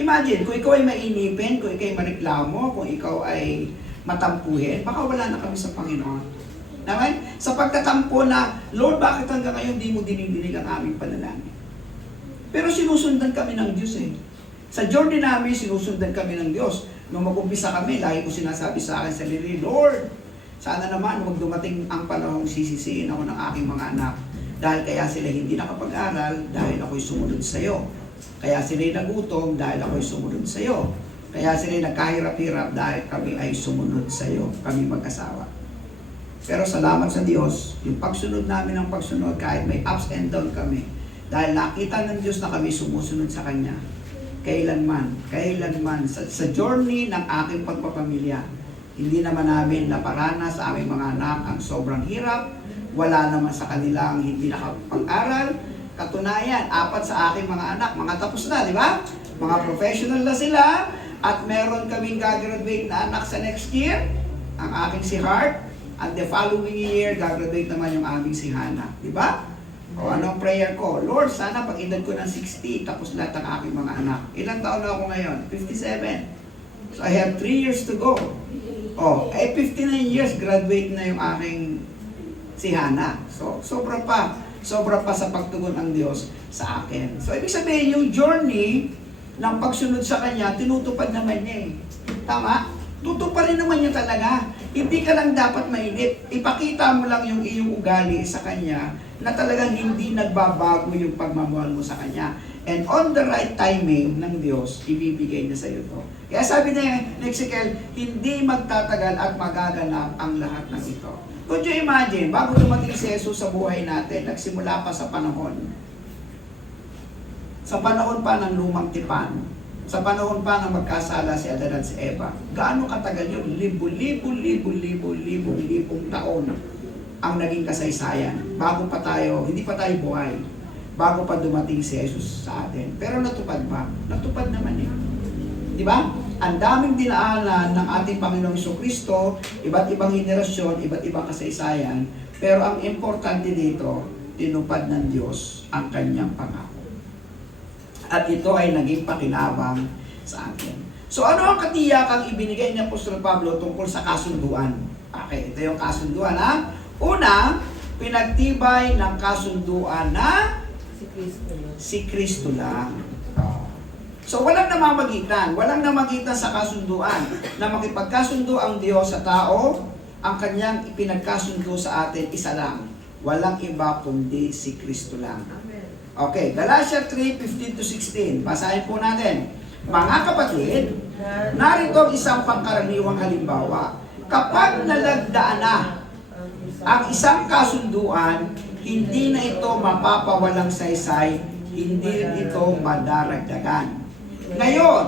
Imagine, kung ikaw ay mainipin, kung ikaw ay mareklamo, kung ikaw ay matampuhin, baka wala na kami sa Panginoon. Naman? Sa pagtatampo na, Lord, bakit hanggang ngayon di mo dinidinig ang aming panalangin? Pero sinusundan kami ng Diyos eh. Sa journey namin, sinusundan kami ng Diyos. Nung mag-umpisa kami, lagi ko sinasabi sa akin sa sarili, Lord, sana naman huwag dumating ang panahong sisisiin ako ng aking mga anak. Dahil kaya sila hindi nakapag-aral, dahil ako'y sumunod sa iyo. Kaya sila'y nagutom, dahil ako'y sumunod sa iyo. Kaya sila'y nagkahirap-hirap, dahil kami ay sumunod sa iyo, kami mag-asawa. Pero salamat sa Diyos, yung pagsunod namin ng pagsunod, kahit may ups and down kami, dahil nakita ng Diyos na kami sumusunod sa Kanya, kailanman, sa journey ng aking pagpapamilya, hindi naman namin naparana sa aming mga anak ang sobrang hirap, wala naman sa kanila ang hindi nakapag-aral. Katunayan, 4 sa aking mga anak, mga tapos na, di ba? Mga professional na sila, at meron kaming gagraduate na anak sa next year, ang aking si Hart, at the following year, gagraduate naman yung aming si Hannah, di ba? O anong prayer ko? Lord, sana pag edad ko ng 60, tapos lahat ang aking mga anak. Ilang taon na ako ngayon? 57. So I have 3 years to go. O, 59 years, graduate na yung aking si Hannah. So, sobra pa sa pagtugon ng Diyos sa akin. So, ibig sabihin, yung journey ng pagsunod sa Kanya, tinutupad naman niya eh. Tama? Tutuparin naman niya talaga. Hindi ka lang dapat mainit. Ipakita mo lang yung iyong ugali sa Kanya na talagang hindi nagbabago yung pagmamahal mo sa Kanya. And on the right timing ng Diyos, ibibigay niya sa iyo to. Kaya sabi niya, Ezekiel, hindi magtatagal at magaganap ang lahat ng ito. Could you imagine, bago dumating si Jesus sa buhay natin, nagsimula pa sa panahon pa ng lumang tipan, sa panahon pa ng magkasala si Adan at si Eva, gaano katagal yun? Libong taon ang naging kasaysayan. Bago pa tayo, hindi pa tayo buhay, bago pa dumating si Jesus sa atin. Pero natupad ba? Natupad naman eh. Di ba? Ang daming dinaanan ng ating Panginoong Jesucristo, iba't ibang henerasyon, iba't ibang kasaysayan, pero ang importante dito, tinupad ng Diyos ang kanyang pangako. At ito ay naging pakinabang sa atin. So ano ang katiyakang ibinigay ni Apostol Pablo tungkol sa kasunduan? Okay, ito yung kasunduan ha. Una, pinagtibay ng kasunduan na si Kristo lang. So walang namagitan sa kasunduan na makipagkasundo ang Diyos sa tao, ang kanyang ipinagkasundo sa atin isa lang, Walang iba kundi si Kristo lang. Okay, Galatia 3:15-16. Basahin po natin. Mga kapatid, narito ang isang pangkaraniwang halimbawa. Kapag nalagdaan na ang isang kasunduan, hindi na ito mapapawalang saysay, hindi ito madaragdagan. Ngayon,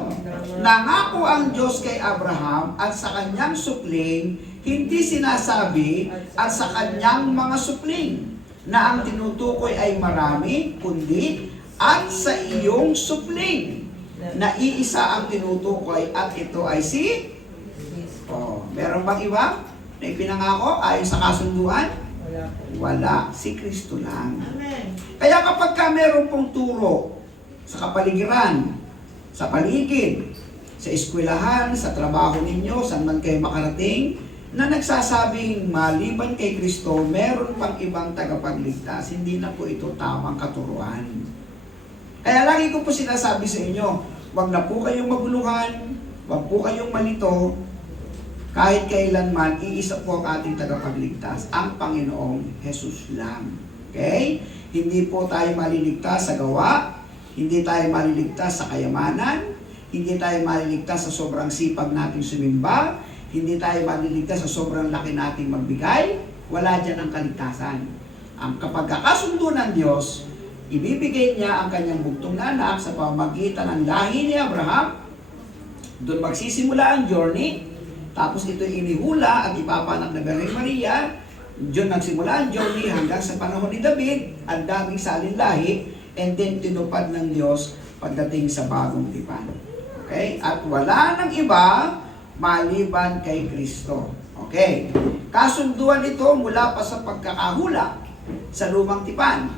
nangako ang Diyos kay Abraham at sa kanyang supling, hindi sinasabi at sa kanyang mga supling na ang tinutukoy ay marami, kundi at sa iyong supling na iisa ang tinutukoy at ito ay si... meron bang iba na ipinangako ayon sa kasunduan? Wala. Si Kristo lang. Kaya kapag ka meron pong turo sa kapaligiran, sa paligid, sa eskwelahan, sa trabaho ninyo, saan man kayo makarating, na nagsasabing maliban kay Kristo, meron pang ibang tagapagligtas, hindi na po ito tamang katuruan. Kaya lagi ko po sinasabi sa inyo, wag na po kayong maguluhan, wag po kayong malito, kahit kailanman, iisa po ang ating tagapagligtas, ang Panginoong Jesus lang. Okay? Hindi po tayo maliligtas sa gawa, hindi tayo maliligtas sa kayamanan, hindi tayo maliligtas sa sobrang sipag nating sumimba, hindi tayo maliligtas sa sobrang laki nating magbigay, wala dyan ang kaligtasan. Ang kapagkakasundo ng Diyos, ibibigay niya ang kanyang bugtong na anak sa pamamagitan ng lahi ni Abraham, doon magsisimula ang journey, tapos ito inihula at ipapanak na Birhen Maria, doon nagsimula ang journey hanggang sa panahon ni David, ang daming salin lahi, and then tinupad ng Diyos pagdating sa bagong tipan. Okay? At wala nang iba maliban kay Kristo. Okay? Kasunduan ito mula pa sa pagkakahula sa lumang tipan,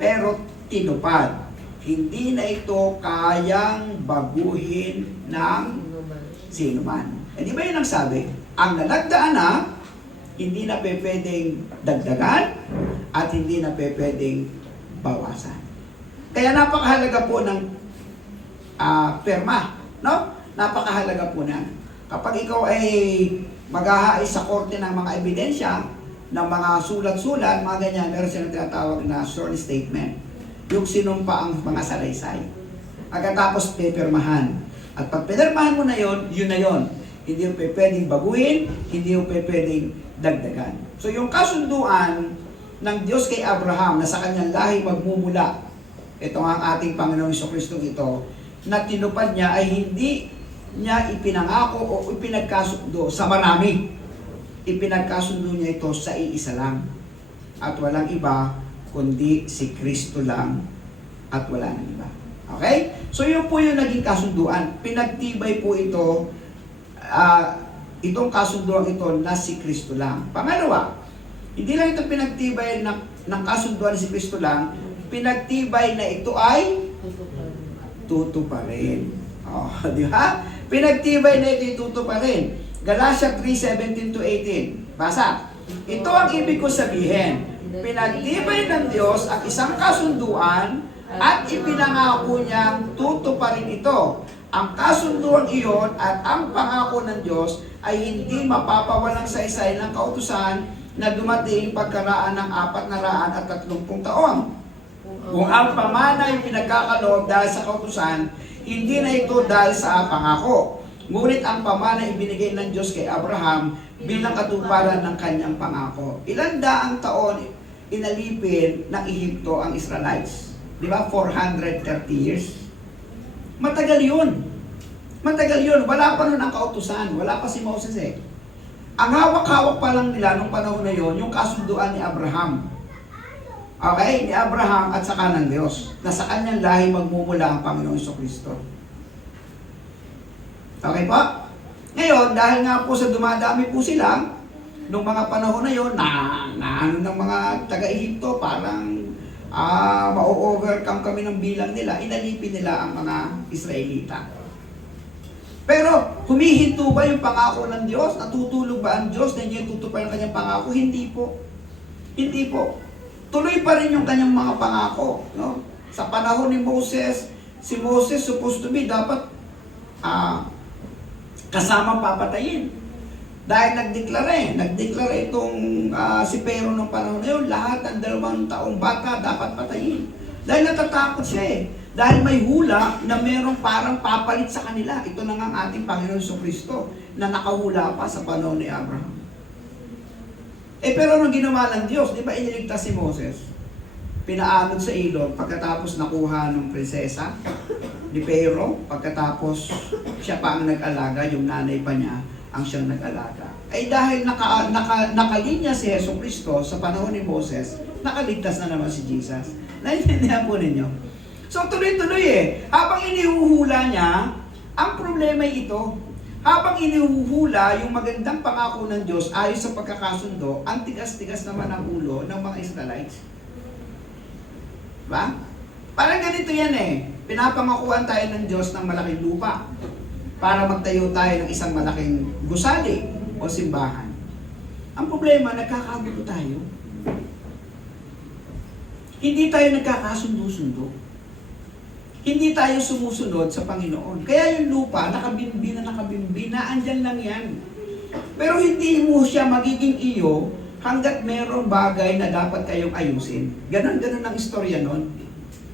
pero tinupad. Hindi na ito kayang baguhin ng sino man. Eh, di ba yun ang sabi? Ang nalagdaan na, hindi na pwedeng dagdagan at hindi na pwedeng bawasan. Kaya napakahalaga po ng perma, no? Napakahalaga po na. Kapag ikaw ay maghahais sa korte ng mga ebidensya, ng mga sulat-sulat, mga ganyan, meron silang tinatawag na sworn statement. Yung sinumpa ang mga salaysay. Pagkatapos pipirmahan. At pag pinirmahan mo na yon, yun na yon. Hindi yung pwedeng baguhin, hindi yung pwedeng dagdagan. So yung kasunduan ng Diyos kay Abraham na sa kanyang lahi magmumula, ito ang ating Panginoong Jesucristo ito, na tinupad niya ay hindi niya ipinangako o ipinagkasundo sa marami. Ipinagkasundo niya ito sa iisa lang. At walang iba, kundi si Kristo lang at wala nang iba. Okay? So yun po yung naging kasunduan. Pinagtibay po ito, itong kasunduan ito na si Kristo lang. Pangalawa, hindi lang ito pinagtibay ng kasunduan na si Kristo lang, pinagtibay na ito ay tutuparin. Di ba? Pinagtibay na ito tutuparin. Galatia 3:17-18. Basa. Ito ang ibig ko sabihin. Pinagtibay ng Diyos ang isang kasunduan at ipinangako niyang tutuparin ito. Ang kasunduan iyon at ang pangako ng Diyos ay hindi mapapawalang saysay ng kautusan na dumating pagkaraan ng 430 taon. Kung ang pamana ay pinagkakaloob dahil sa kautusan, hindi na ito dahil sa pangako. Ngunit ang pamana ibinigay ng Diyos kay Abraham bilang katuparan ng kanyang pangako. Ilan daang taon inalipin ng Ehipto ang Israelites? Di ba? 430 years. Matagal yun. Matagal yun. Wala pa nun ang kautusan. Wala pa si Moses eh. Ang hawak-hawak pa lang nila nung panahon na yon, yung kasunduan ni Abraham. Okay? Ni Abraham at saka ng Diyos. Na sa kanyang lahi magmumula ang Panginoong Jesucristo. Okay po? Ngayon, dahil nga po sa dumadami po sila, nung mga panahon na yon, na ano ng mga taga-Ehipto, parang ma-overcome kami ng bilang nila, inalipin nila ang mga Israelita. Pero, humihinto ba yung pangako ng Diyos? Natutulog ba ang Diyos na hindi tutupad ang kanyang pangako? Hindi po. Hindi po. Tuloy pa rin yung kanyang mga pangako. No? Sa panahon ni Moses, si Moses supposed to be dapat kasamang papatayin. Dahil nagdeklara itong si Pero nung panahon na yun, lahat ng 2 taong bata dapat patayin. Dahil natatakot siya eh. Dahil may hula na merong parang papalit sa kanila. Ito na nga ang ating Panginoon Jesucristo na nakahula pa sa panahon ni Abraham. Pero anong ginawa ng Diyos? Di ba iniligtas si Moses? Pinaanod sa ilog pagkatapos nakuha ng prinsesa ni Pero, pagkatapos siya pa ang nag-alaga, yung nanay pa niya ang siyang nag-alaga. Dahil nakalinya si Jesucristo sa panahon ni Moses, nakaligtas na naman si Jesus. Naintindihan po ninyo? So tuloy-tuloy habang inihuhula niya, ang problema ay ito. Habang inihuhula yung magandang pangako ng Diyos ayon sa pagkakasundo, ang tigas-tigas naman ang ulo ng mga Israelites. Diba? Parang ganito yan Pinapangakuan tayo ng Diyos ng malaking lupa para magtayo tayo ng isang malaking gusali o simbahan. Ang problema, nagkakagulo tayo. Hindi tayo nagkakasundo-sundo. Hindi tayo sumusunod sa Panginoon. Kaya yung lupa, nakabimbi na, andyan lang yan. Pero hindi mo siya magiging iyo hanggat merong bagay na dapat kayong ayusin. Ganon-ganon ang istorya nun.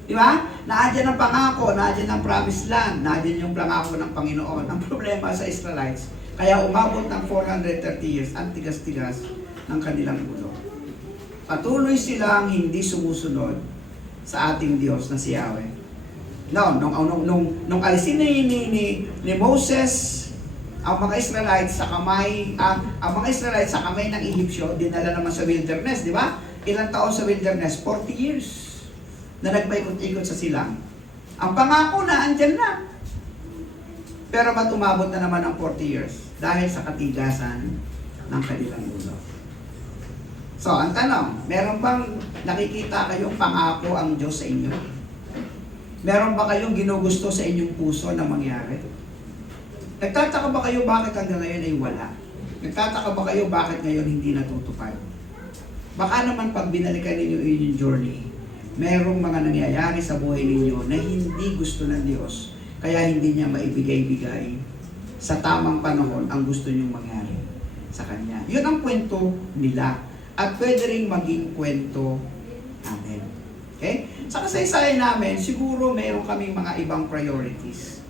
Di ba? Naandyan ang pangako, naandyan ang promised land, naandyan yung pangako ng Panginoon. Ang problema sa Israelites, kaya umabot ng 430 years, ang tigas-tigas ng kanilang ulo. Patuloy silang hindi sumusunod sa ating Diyos na si Yahweh. Nung alisin ni Moses ang mga Israelites sa kamay ng Ehipsyo, dinala naman sa wilderness, di ba? Ilang taon sa wilderness? 40 years na nagpaikot-ikot sa silang. Ang pangako na andyan na. Pero ba't umabot na naman ang 40 years? Dahil sa katigasan ng kanilang ulo. So, ang tanong, meron bang nakikita kayong pangako ang Diyos sa inyo? Meron ba kayong ginugusto sa inyong puso na mangyari? Nagtataka ba kayo bakit hanggang ngayon ay wala? Nagtataka ba kayo bakit ngayon hindi natutupad? Baka naman pag binalikan ninyo inyong journey, merong mga nangyayari sa buhay ninyo na hindi gusto ng Diyos, kaya hindi niya maibigay-bigay sa tamang panahon ang gusto niyong mangyari sa Kanya. Yun ang kwento nila. At pwede rin maging kwento namin. Okay? Sa kasaysayan namin, siguro meron kaming mga ibang priorities.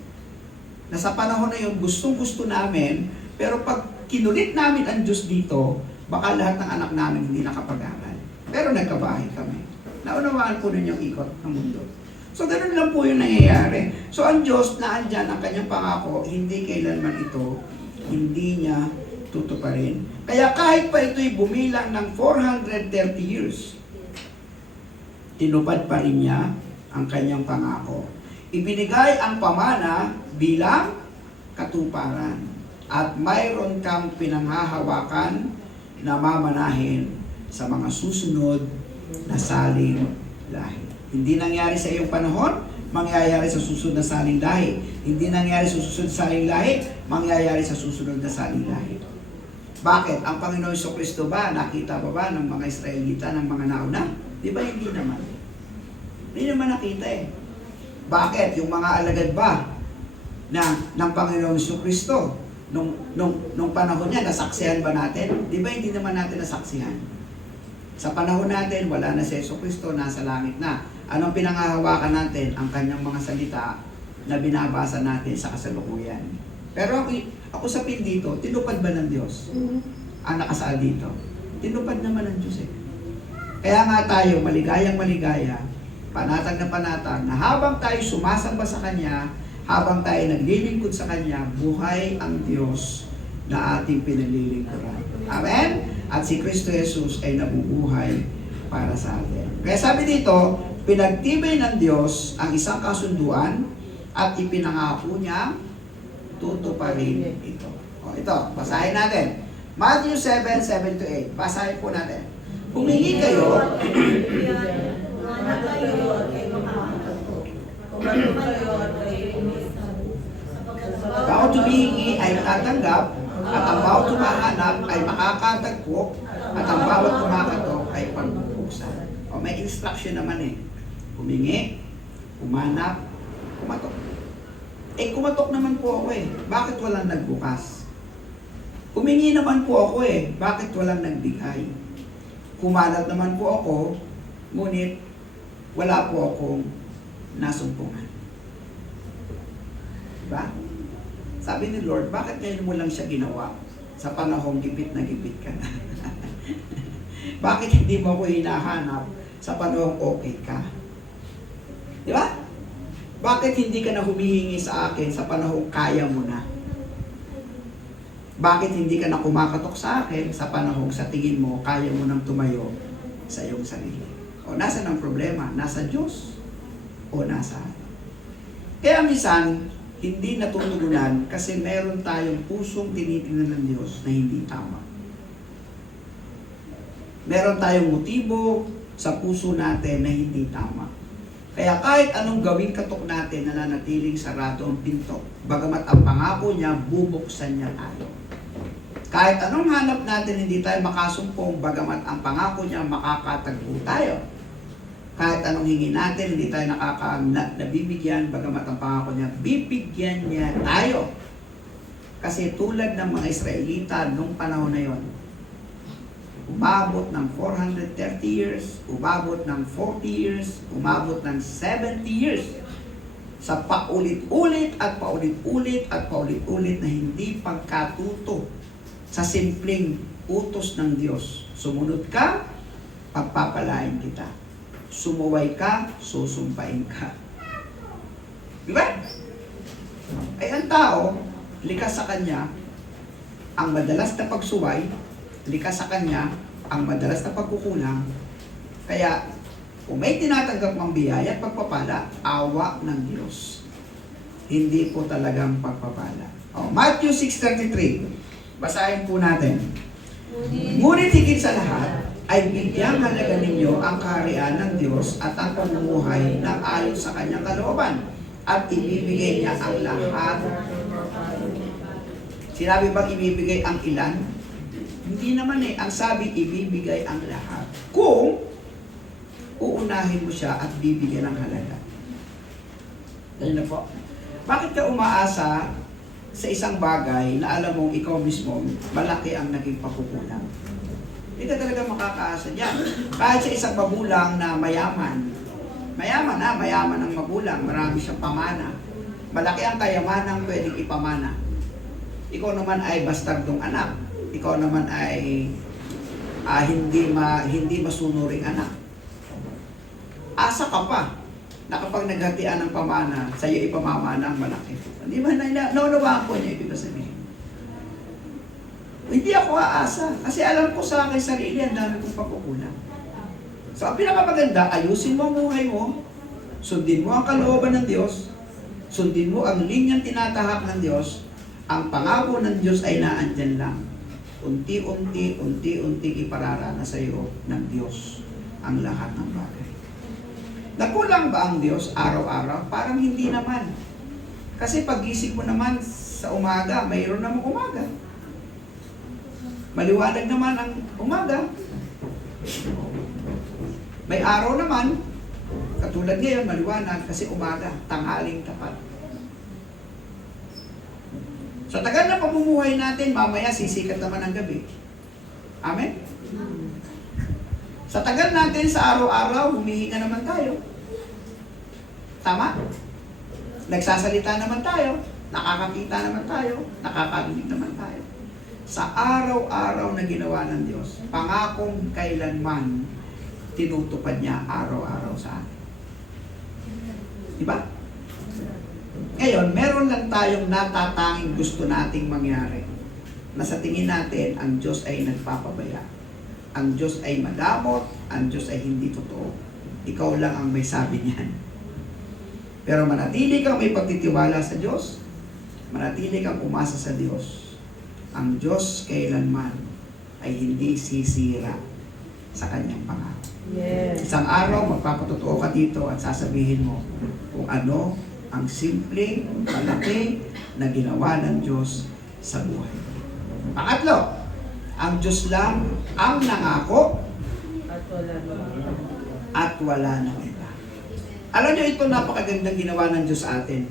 Na sa panahon na yun, gustong-gusto namin, pero pag kinulit namin ang Diyos dito, baka lahat ng anak namin hindi nakapag-aral. Pero nagkabahay kami. Naunawaan po ninyo ang ikot ng mundo. So, ganun lang po yung nangyayari. So, ang Diyos na andyan ang kanyang pangako, hindi kailanman ito, hindi niya tutuparin. Kaya kahit pa ito'y bumilang ng 430 years, tinupad pa rin niya ang kanyang pangako. Ibinigay ang pamana bilang katuparan. At mayroon kang pinanghahawakan na mamanahin sa mga susunod na saling lahi. Hindi nangyari sa iyong panahon, mangyayari sa susunod na saling lahi. Hindi nangyari sa susunod na saling lahi, mangyayari sa susunod na saling lahi. Bakit? Ang Panginoon Jesucristo ba, nakita ba ng mga Israelita, ng mga nauna? Di ba hindi naman? Hindi naman nakita Bakit? Yung mga alagad ba ng Panginoon Jesucristo, nung panahon niya, nasaksihan ba natin? Di ba hindi naman natin nasaksihan? Sa panahon natin, wala na si Jesucristo, nasa langit na. Anong pinanghahawakan natin? Ang kanyang mga salita na binabasa natin sa kasalukuyan. Pero ako sa pin dito, tinupad ba ng Diyos? Ang nakasaad dito. Tinupad naman ng Diyos Kaya nga tayo, maligayang maligaya, panatag na panatag, na habang tayo sumasamba sa Kanya, habang tayo naglilingkod sa Kanya, buhay ang Diyos na ating pinaglilingkuran. Amen? At si Kristo Jesus ay nabubuhay para sa atin. Kaya sabi dito, pinagtibay ng Diyos ang isang kasunduan at ipinangako niya tutuparin ito. Ito, basahin natin. Matthew 7:7-8. Basahin po natin. Humingi kayo, bawat humihingi ay tatanggap, at ang bawat humahanap ay makakatagpo, at ang bawat kumakatok ay pagbubuksan. May instruction naman Humingi, humanap, kumatok. Kumatok naman po ako Bakit walang nagbukas? Humingi naman po ako eh, bakit walang nagbigay? Kumalat naman po ako, ngunit wala po akong nasumpungan. Diba? Sabi ni Lord, bakit ngayon mo lang siya ginawa? Sa panahong gipit na gipit ka na. Bakit hindi mo ako hinahanap sa panahong okay ka? Di ba? Bakit hindi ka na humihingi sa akin sa panahong kaya mo na? Bakit hindi ka na kumakatok sa akin sa panahong sa tingin mo kaya mo nang tumayo sa iyong sarili? O nasa ng problema? Nasa Diyos? O nasa atin? Kaya minsan, hindi natutugunan kasi meron tayong pusong tinitingnan ng Diyos na hindi tama. Meron tayong motibo sa puso natin na hindi tama. Kaya kahit anong gawing katok natin, nananatiling sarado ang pinto. Bagamat ang pangako niya, bubuksan niya tayo. Kahit anong hanap natin, hindi tayo makasumpong, bagamat ang pangako niya, makakatagpo tayo. Kahit anong hingi natin, hindi tayo nabibigyan, bagamat ang pangako niya, bibigyan niya tayo. Kasi tulad ng mga Israelita nung panahon na yon, umabot ng 430 years, umabot ng 40 years, umabot ng 70 years sa paulit-ulit at paulit-ulit at paulit-ulit na hindi pagkatuto sa simpleng utos ng Diyos. Sumunod ka, pagpapalain kita. Sumuway ka, susumpain ka. Di ba? Ay ang tao, likas sa kanya, ang madalas na pagsuway, likas sa kanya, ang madalas na pagkukulang. Kaya, kung may tinatanggap mang biyaya at pagpapala, awa ng Diyos. Hindi po talagang pagpapala. Matthew 6:33. Basahin po natin. Ngunit higit sa lahat, ay bigyang halaga ninyo ang kaharian ng Diyos at ang pamumuhay ng ayon sa kanyang kalooban. At ibibigay niya ang lahat. Sinabi bang ibibigay ang ilan? Hindi naman eh. Ang sabi, ibibigay ang lahat. Kung uunahin mo siya at bibigyan ng halaga. Ganyan na po. Bakit ka umaasa sa isang bagay na alam mong ikaw mismo, malaki ang naging pagkukulang? Hindi ka talaga makakaasa dyan. Kahit sa isang magulang na mayaman, mayaman ang magulang, marami siyang pamana. Malaki ang kayamanang pwedeng ipamana. Ikaw naman ay bastardong anak. Ikaw naman ay hindi masunuring anak. Asa ka pa na kapag naghatian ng pamana, sa iyo ipamamana ang malaki. Hindi ba naunawaan ko niya ibig sabihin? Hindi ako aasa. Kasi alam ko sa akin sarili, ang dami kong pagkukulang. So, ang pinakamaganda, ayusin mo ang buhay mo, sundin mo ang kalooban ng Diyos, sundin mo ang linyang tinatahak ng Diyos, ang pangako ng Diyos ay naandyan lang. Unti-unti ipararana sa iyo ng Diyos ang lahat ng bagay. Nakulang ba ang Diyos araw-araw? Parang hindi naman. Kasi pagising mo naman sa umaga, mayroon namang umaga. Maliwanag naman ang umaga. May araw naman, katulad ngayon, maliwanag kasi umaga, tanghaling tapat. Sa tagal na pamumuhay natin, mamaya sisikat naman ang gabi. Amen? Sa tagal natin, sa araw-araw, humihinga naman tayo. Tama? Nagsasalita naman tayo, nakakakita naman tayo, nakakarinig naman tayo. Sa araw-araw na ginawa ng Diyos, pangakong kailanman tinutupad niya araw-araw sa atin. Diba? Ngayon, meron lang tayong natatanging gusto nating mangyari na sa tingin natin, ang Diyos ay nagpapabaya. Ang Diyos ay madamot, ang Diyos ay hindi totoo. Ikaw lang ang may sabi niyan. Pero manatili kang may pagtitiwala sa Diyos, manatili kang umasa sa Diyos. Ang Diyos kailanman ay hindi sisira sa kanyang pangako. Yes. Isang araw, magpapatotoo ka dito at sasabihin mo kung ano ang simple, malaki na ginawa ng Diyos sa buhay. Pangatlo, ang Diyos lang ang nangako at wala nang iba. Alam niyo, ito napakagandang ginawa ng Diyos sa atin.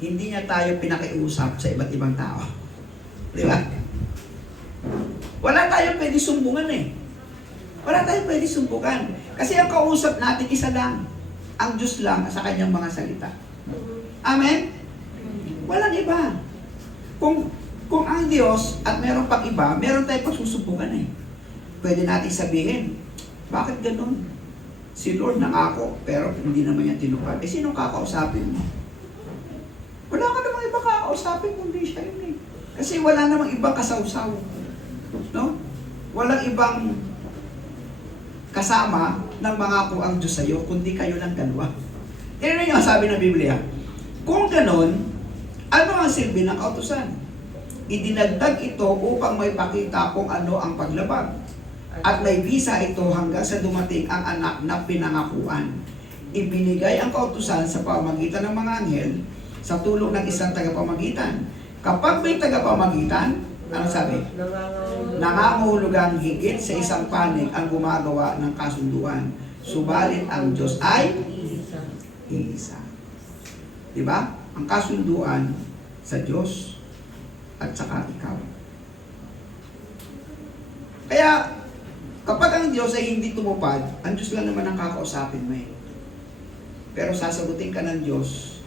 Hindi niya tayo pinakiusap sa iba't ibang tao. Di ba? Wala tayong pwede sumbungan eh. Wala tayong pwede sumbungan. Kasi ang kausap natin, isa lang. Ang Diyos lang sa kanyang mga salita. Amen? Walang iba. Kung ang Diyos at meron pang iba, meron tayong pagsusumbungan eh. Pwede natin sabihin, bakit ganun? Si Lord nangako, pero hindi naman niya tinupad. Eh, sino kakausapin mo? Wala ka namang iba kakausapin kundi siya yun eh. Kasi wala namang ibang kasawsaw. No? Walang ibang kasama ng mangako ang Diyos sa'yo, kundi kayo lang dalawa. Tignan niyo ang sabi ng Biblia. Kung ganon, ano ang silbi ng kautusan? Idinagdag ito upang may pakita kung ano ang paglabag. At may visa ito hanggang sa dumating ang anak na pinangakuan. Ibinigay ang kautusan sa pamamagitan ng mga anghel sa tulong ng isang tagapamagitan. Kapag may tagapamagitan, ano sabi? Nangangahulugang higit sa isang panig ang gumagawa ng kasunduan. Subalit ang Diyos ay iisa. Diba? Ang kasunduan sa Diyos at saka ikaw. Kaya, kapag ang Diyos ay hindi tumupad, ang Diyos lang naman ang kakausapin mo eh. Pero sasagutin ka ng Diyos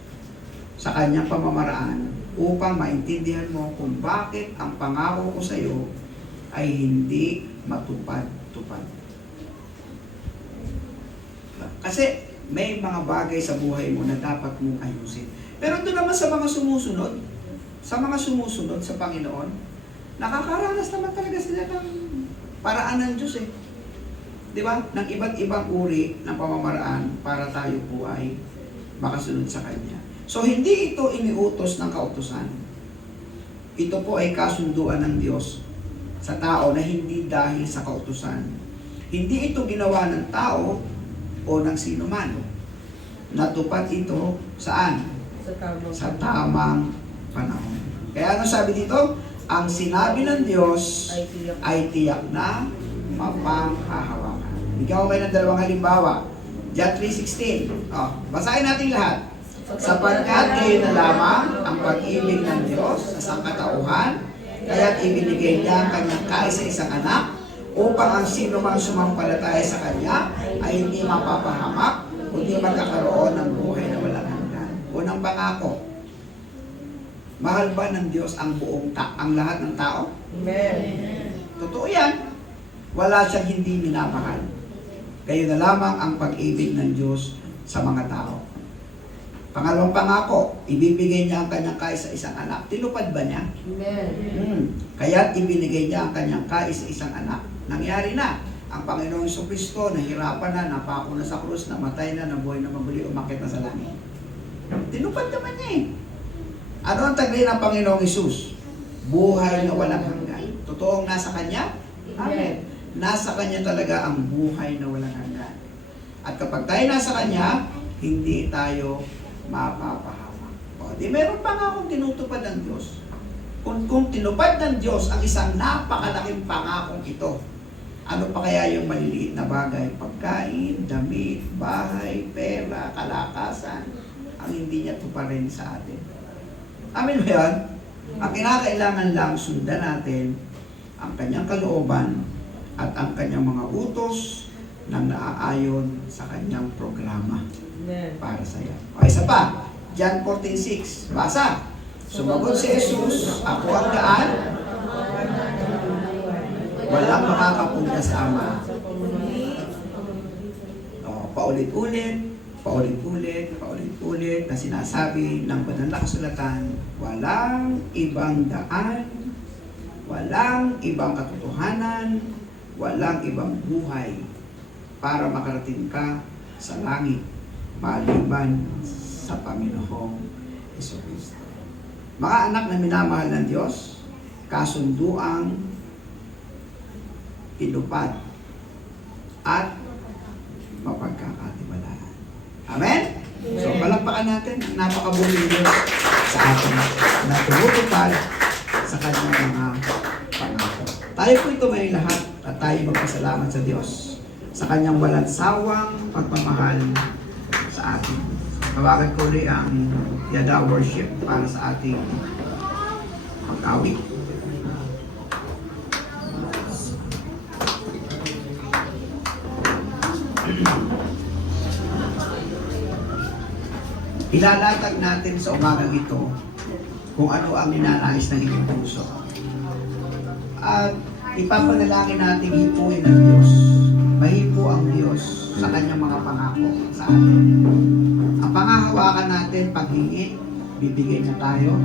sa kanyang pamamaraan upang maintindihan mo kung bakit ang pangako ko sa iyo ay hindi matupad-tupad. Kasi may mga bagay sa buhay mo na dapat mong ayusin. Pero doon naman sa mga sumusunod sa Panginoon, nakakaranas naman talaga sila ng paraan ng Diyos eh. Di ba? Ng iba't ibang uri ng pamamaraan para tayo po ay makasunod sa Kanya. So, hindi ito iniutos ng kautusan. Ito po ay kasunduan ng Diyos sa tao na hindi dahil sa kautusan. Hindi ito ginawa ng tao o ng sino man. Natupad ito saan? Sa tamang panahon. Kaya ano sabi dito? Ang sinabi ng Diyos ay tiyak na mapanghahawakan. Bigyan ko kayo ng dalawang halimbawa. John 3:16. Basahin natin lahat. Sapagkat kayo na lamang ang pag-ibig ng Diyos sa sangkatauhan, kaya't ibinigay niya ang kanyang kaisa-isang anak upang ang sino mang sumampalataya sa kanya ay hindi mapapahamak kundi magkakaroon ng buhay na walang hanggan. Unang pangako, mahal ba ng Diyos ang ang lahat ng tao? Amen. Totoo yan. Wala siyang hindi minamahal. Kayo na lamang ang pag-ibig ng Diyos sa mga tao. Pangalawang pangako, ibibigay niya ang kanyang kaisa-isang anak. Tinupad ba niya? Amen. Kaya't ibinigay niya ang kanyang kaisa-isang anak. Nangyari na. Ang Panginoong Jesucristo, nahirapan na, napako na sa krus, namatay na, nabuhay na mabuli, umakit na sa langit. Tinupad naman niya eh. Ano ang taglay ng Panginoong Hesus? Buhay na walang hanggan. Totoong nasa Kanya? Amen. Nasa Kanya talaga ang buhay na walang hanggan. At kapag tayo nasa Kanya, hindi tayo mapapahamak. O, di meron pa nga akong tinutupad ng Diyos. Kung tinupad ng Diyos ang isang napakalaking pangakong ito, ano pa kaya yung maliliit na bagay? Pagkain, damit, bahay, pera, kalakasan, ang hindi niya tuparin sa atin. Amin ba yan? Ang kinakailangan lang sundan natin ang kanyang kalooban at ang kanyang mga utos na naaayon sa kanyang programa para sa iyo. O isa pa, John 14:6. Basa. Sumagot si Jesus, ako ang daan. Walang makakapunta sa Ama. Paulit-ulit na sinasabi ng banal na kasulatan, walang ibang daan, walang ibang katotohanan, walang ibang buhay para makarating ka sa langit maliban sa Panginoong Jesucristo. Mga anak na minamahal ng Diyos, kasunduang tinupad at mapagkakatiwalaan. Amen? So, palakpakan natin ang napakabuling Diyos sa atin na tumutupad sa kanyang mga pangako. Tayo po ito may lahat at tayo magpasalamat sa Diyos sa kanyang walang sawang pagmamahal sa atin. Tawagan ko ulit ang Yada Worship para sa ating pag-awit. Ilalatag natin sa umagang ito kung ano ang ninanais ng inyong puso. At ipapanalangin natin hipuin ng Diyos. Mahipo ang Diyos sa kanyang mga pangako sa atin. Ang pangahawakan natin, paghingi, bibigay niya tayo.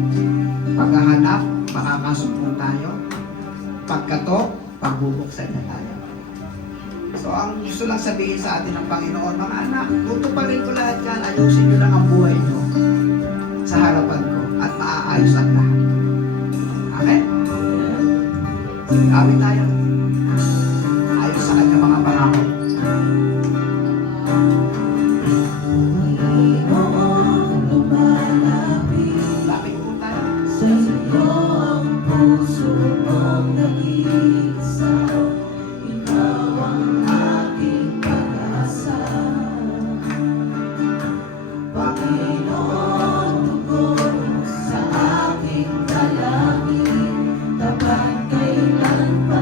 Paghahanap, makakasumpong tayo. Pagkatok, pagbubuksan niya tayo. So ang gusto lang sabihin sa atin ng Panginoon, mga anak, tutuparin ko lahat yan, ayusin niyo lang ang buhay niyo sa harapan ko at maaayos ang lahat. Amen? Sige, awit tayo. Ayos sa kanya mga pangako. Lapit po tayo. Kailan pa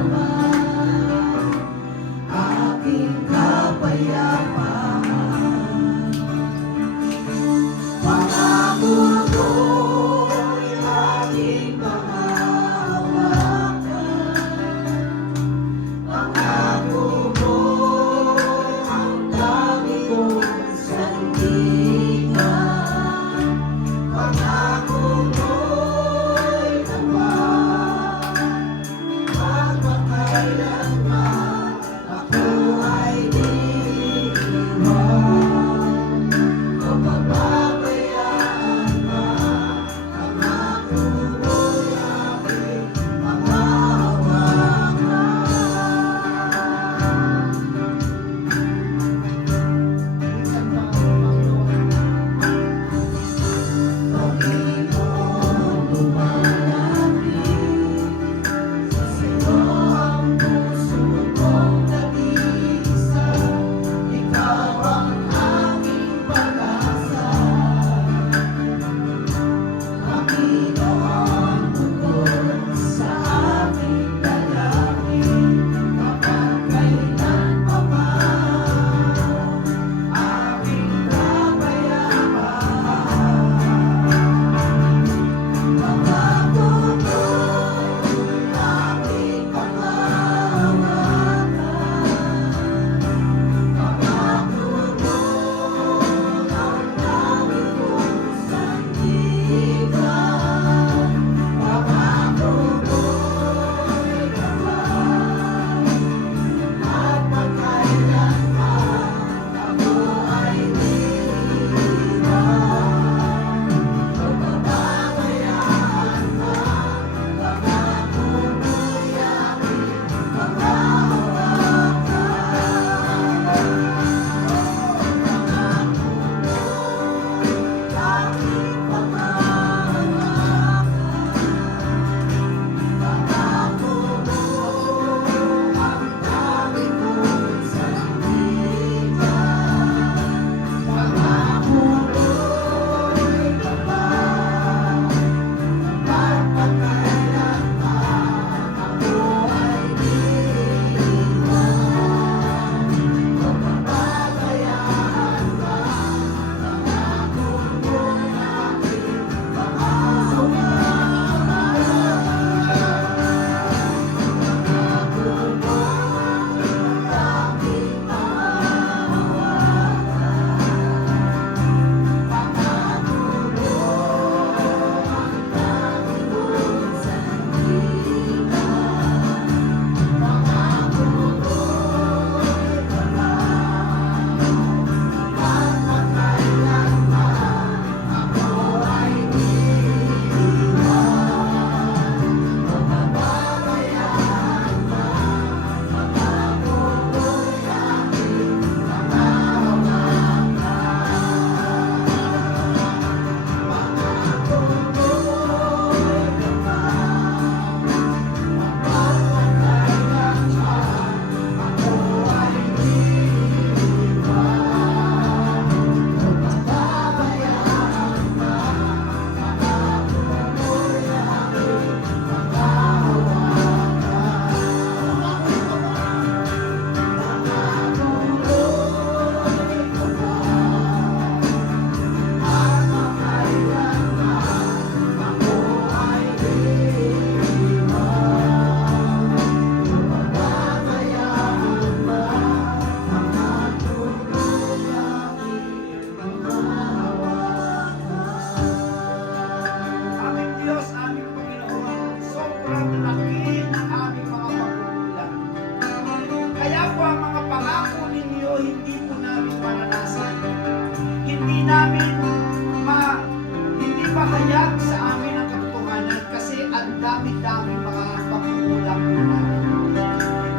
ang dami-dami mga pagkukulang po namin.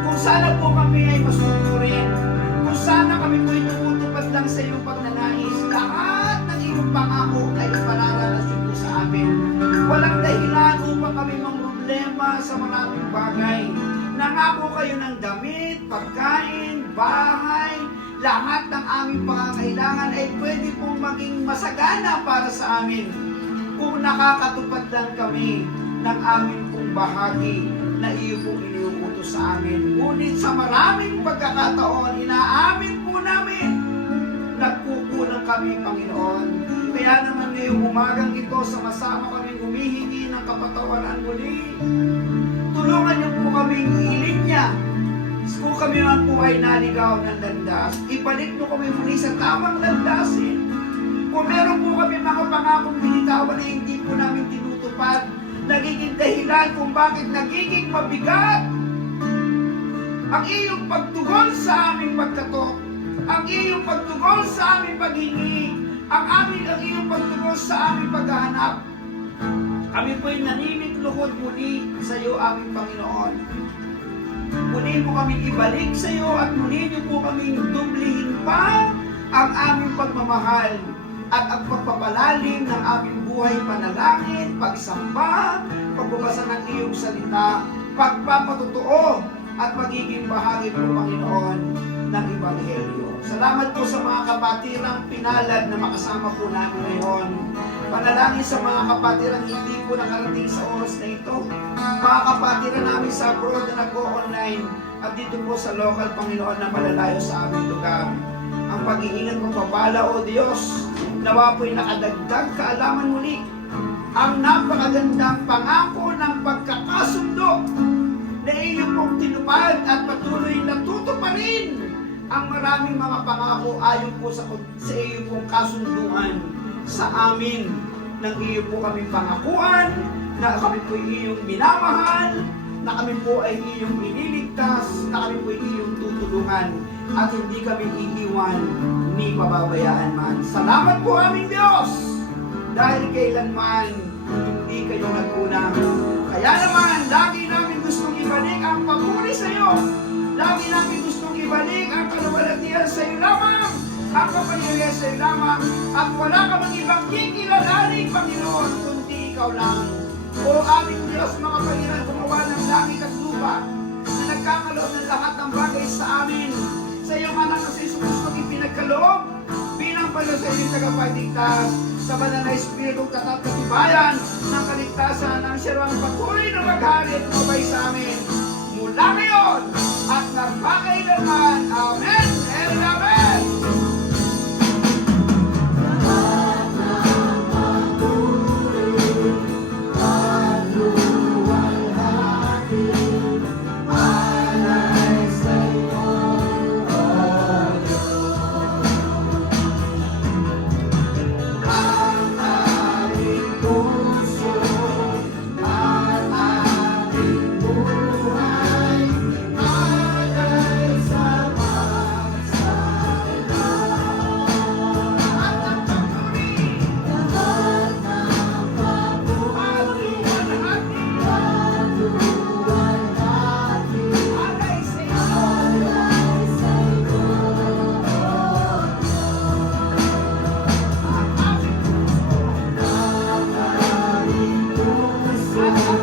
Kung sana po kami ay masunurin, kung sana kami po itutupad lang sa iyong pagnanais, lahat ng iyong pangako ay ipararanas po sa amin. Walang dahilan upang kami problema sa maraming bagay. Nangako kayo ng damit, pagkain, bahay, lahat ng aming pangangailangan ay pwede pong maging masagana para sa amin kung nakakatupad lang kami ng aming pong bahagi na iyo pong iniuutos sa amin. Ngunit sa maraming pagkakataon, inaamin po namin, nagkukulang kami, Panginoon. Kaya naman ngayong umagang ito, sama-sama kami humihingi ng kapatawaran muli. Tulungan niyo po kaming ilinya. Kung kami man po ay naligaw ng landas, ibalik mo kami muli sa tamang landasin. Kung meron po kami mga pangakong binitawan na hindi po namin tinutupad, nagiging dahilan kung bakit nagiging mabigat ang iyong pagtugon sa aming pagkatok, ang iyong pagtugon sa aming paghingi, ang iyong pagtugon sa aming paghahanap. Kami po'y naniniklukod muli sa iyo, aming Panginoon. Muli mo kami ibalik sa iyo at muli niyo po kami dublihin pa ang aming pagmamahal at ang pagpapalalim ng aming buhay panalangin, pagsamba, pagbabasa ng iyong salita, pagpapatotoo at magiging bahagi po, Panginoon, ng Ebanghelyo. Salamat po sa mga kapatirang pinalad na makasama po namin ngayon. Panalangin sa mga kapatirang hindi po nakarating sa oras na ito. Mga kapatiran namin sa abroad na nag-o-online at dito po sa local, Panginoon, na malalayo sa aming lugar. Ang pag-iingat mo papala, O Diyos, nawa po'y nakadagdag kaalaman muli ang napakagandang pangako ng pagkakasundo na iyo pong tinupad at patuloy na tutuparin ang maraming mga pangako ayon po sa iyo pong kasunduan sa amin ng iyo po kaming pangakuan, na kami po iyong minamahal, na kami po ay iyong iniligtas, na kami po ay iyong tutulungan, at hindi kami iiwan ni pababayaan man. Salamat po aming Diyos, dahil kailanman hindi kayo nagkulang. Kaya naman, lagi namin gustong ibalik ang papuri sa iyo. Lagi namin gustong ibalik ang kaluwalhatian sa iyo lamang, ang kapangyarihan sa iyo lamang, at wala ka mang ibang kikilalanin, Panginoon, kundi ikaw lang. O aming Diyos, mga Panginoon, gumawa ng langit at lupa, na nagkakaloob ng lahat ng bagay sa amin, sa iyong anak na si Jesus Cristo ipinagkaloob, bilang pala sa iyong tagapagligtas, sa banal na Espiritong katibayan ng kaligtasan ng siyang patuloy na maghari at mabay sa amin, mula ngayon at nagpakailanman. Amen and Amen. Amen.